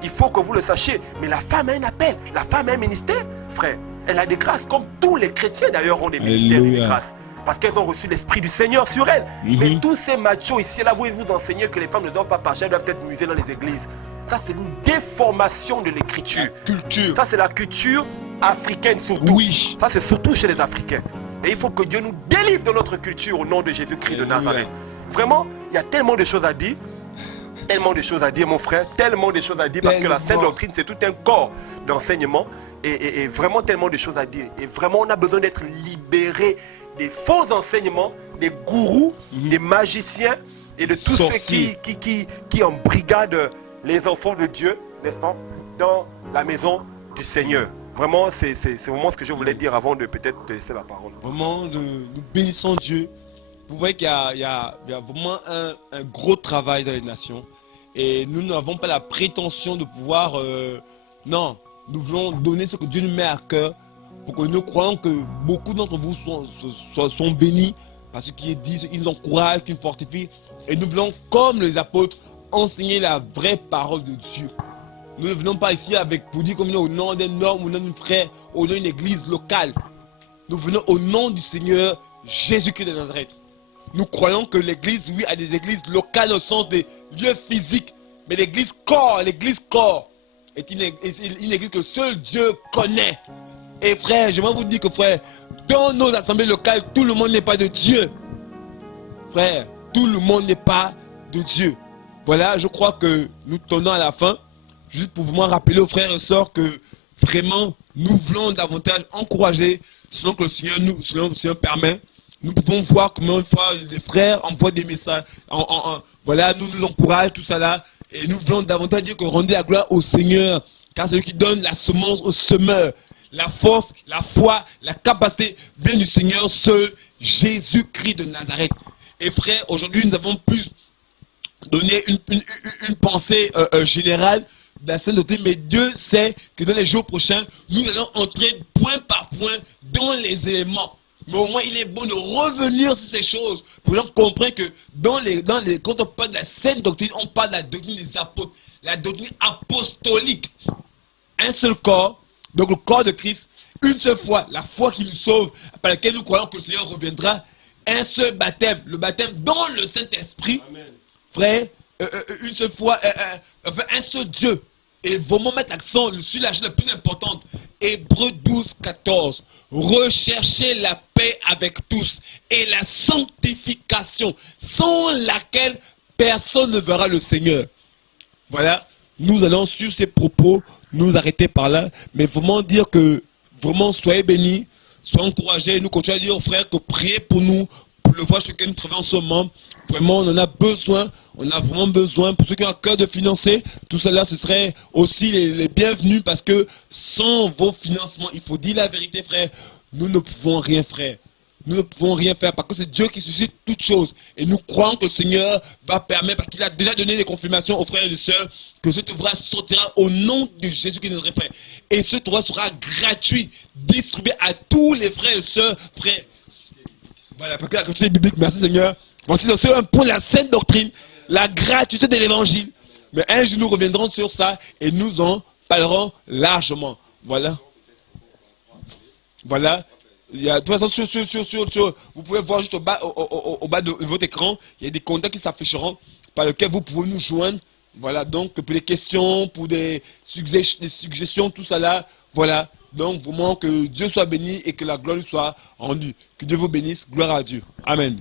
Il faut que vous le sachiez. Mais la femme a un appel. La femme a un ministère, frère. Elle a des grâces, comme tous les chrétiens d'ailleurs ont des ministères et des grâces. Parce qu'elles ont reçu l'Esprit du Seigneur sur elles. Mais tous ces machos ici, là, vous enseignez que les femmes ne doivent pas partir, elles doivent être musées dans les églises. Ça, c'est une déformation de l'écriture. Culture. Ça, c'est la culture africaine surtout. Oui. Ça, c'est surtout chez les Africains. Et il faut que Dieu nous délivre de notre culture au nom de Jésus-Christ de Nazareth. Vraiment, il y a tellement de choses à dire. Tellement de choses à dire, mon frère. Tellement de choses à dire. Parce que la sainte doctrine, c'est tout un corps d'enseignement. Et vraiment tellement de choses à dire. Et vraiment, on a besoin d'être libéré des faux enseignements, des gourous, des magiciens et de tous ceux qui embrigadent les enfants de Dieu, n'est-ce pas, dans la maison du Seigneur. Vraiment, c'est vraiment ce que je voulais dire avant de peut-être te laisser la parole. Vraiment, nous bénissons Dieu. Vous voyez qu'il y a vraiment un gros travail dans les nations. Et nous n'avons pas la prétention de pouvoir... non, nous voulons donner ce que Dieu nous met à cœur. Pour que nous croyons que beaucoup d'entre vous sont bénis par ce qui est dit, ils nous encouragent, ils nous fortifient. Et nous voulons, comme les apôtres, enseigner la vraie parole de Dieu. Nous ne venons pas ici pour dire qu'on vient au nom d'un homme, au nom d'un frère, au nom d'une église locale. Nous venons au nom du Seigneur Jésus-Christ de Nazareth. Nous croyons que l'église, oui, a des églises locales au sens des lieux physiques. Mais l'église corps est une église que seul Dieu connaît. Et frère, j'aimerais vous dire que frère, dans nos assemblées locales, tout le monde n'est pas de Dieu. Frère, tout le monde n'est pas de Dieu. Voilà, je crois que nous tournons à la fin. Juste pour vous rappeler aux frères et sœurs que vraiment, nous voulons davantage encourager, selon que le Seigneur permet. Nous pouvons voir comment une fois les frères envoient des messages. Voilà, nous encourageons, tout ça là. Et nous voulons davantage dire que rendez la gloire au Seigneur. Car c'est lui qui donne la semence au semeur. La force, la foi, la capacité vient du Seigneur seul, Jésus-Christ de Nazareth. Et frère, aujourd'hui nous avons plus donné une pensée générale de la sainte doctrine, mais Dieu sait que dans les jours prochains, nous allons entrer point par point dans les éléments. Mais au moins, il est bon de revenir sur ces choses pour que les gens comprennent que quand on parle de la sainte doctrine, on parle de la doctrine des apôtres, la doctrine apostolique. Un seul corps. Donc le corps de Christ, une seule foi, la foi qui nous sauve, par laquelle nous croyons que le Seigneur reviendra, un seul baptême, le baptême dans le Saint-Esprit, frère, une seule foi, un seul Dieu, et vraiment mettre l'accent sur la chose la plus importante. Hébreux 12, 14. Recherchez la paix avec tous et la sanctification, sans laquelle personne ne verra le Seigneur. Voilà, nous allons sur ces propos nous arrêter par là, mais vraiment dire que, vraiment, soyez bénis, soyez encouragés, nous continuons à dire aux frères que priez pour nous, pour le voyage que nous travaillons en ce moment. Vraiment, on en a besoin, on a vraiment besoin. Pour ceux qui ont un cœur de financer, tout cela, ce serait aussi les bienvenus, parce que sans vos financements, il faut dire la vérité, frère, nous ne pouvons rien, frère. Nous ne pouvons rien faire parce que c'est Dieu qui suscite toutes choses. Et nous croyons que le Seigneur va permettre, parce qu'il a déjà donné des confirmations aux frères et aux sœurs, que cet ouvrage sortira au nom de Jésus qui nous répète. Et cet ouvrage sera gratuit, distribué à tous les frères et sœurs. Frères, voilà, parce que la quantité biblique, merci Seigneur. Voici c'est un point de la sainte doctrine, la gratuité de l'évangile. Mais un jour nous reviendrons sur ça et nous en parlerons largement. Voilà. Voilà. Il y a, de toute façon, vous pouvez voir juste au bas de votre écran, il y a des contacts qui s'afficheront par lesquels vous pouvez nous joindre. Voilà, donc pour des questions, pour des suggestions, tout ça là, voilà. Donc vraiment que Dieu soit béni et que la gloire lui soit rendue. Que Dieu vous bénisse, gloire à Dieu. Amen.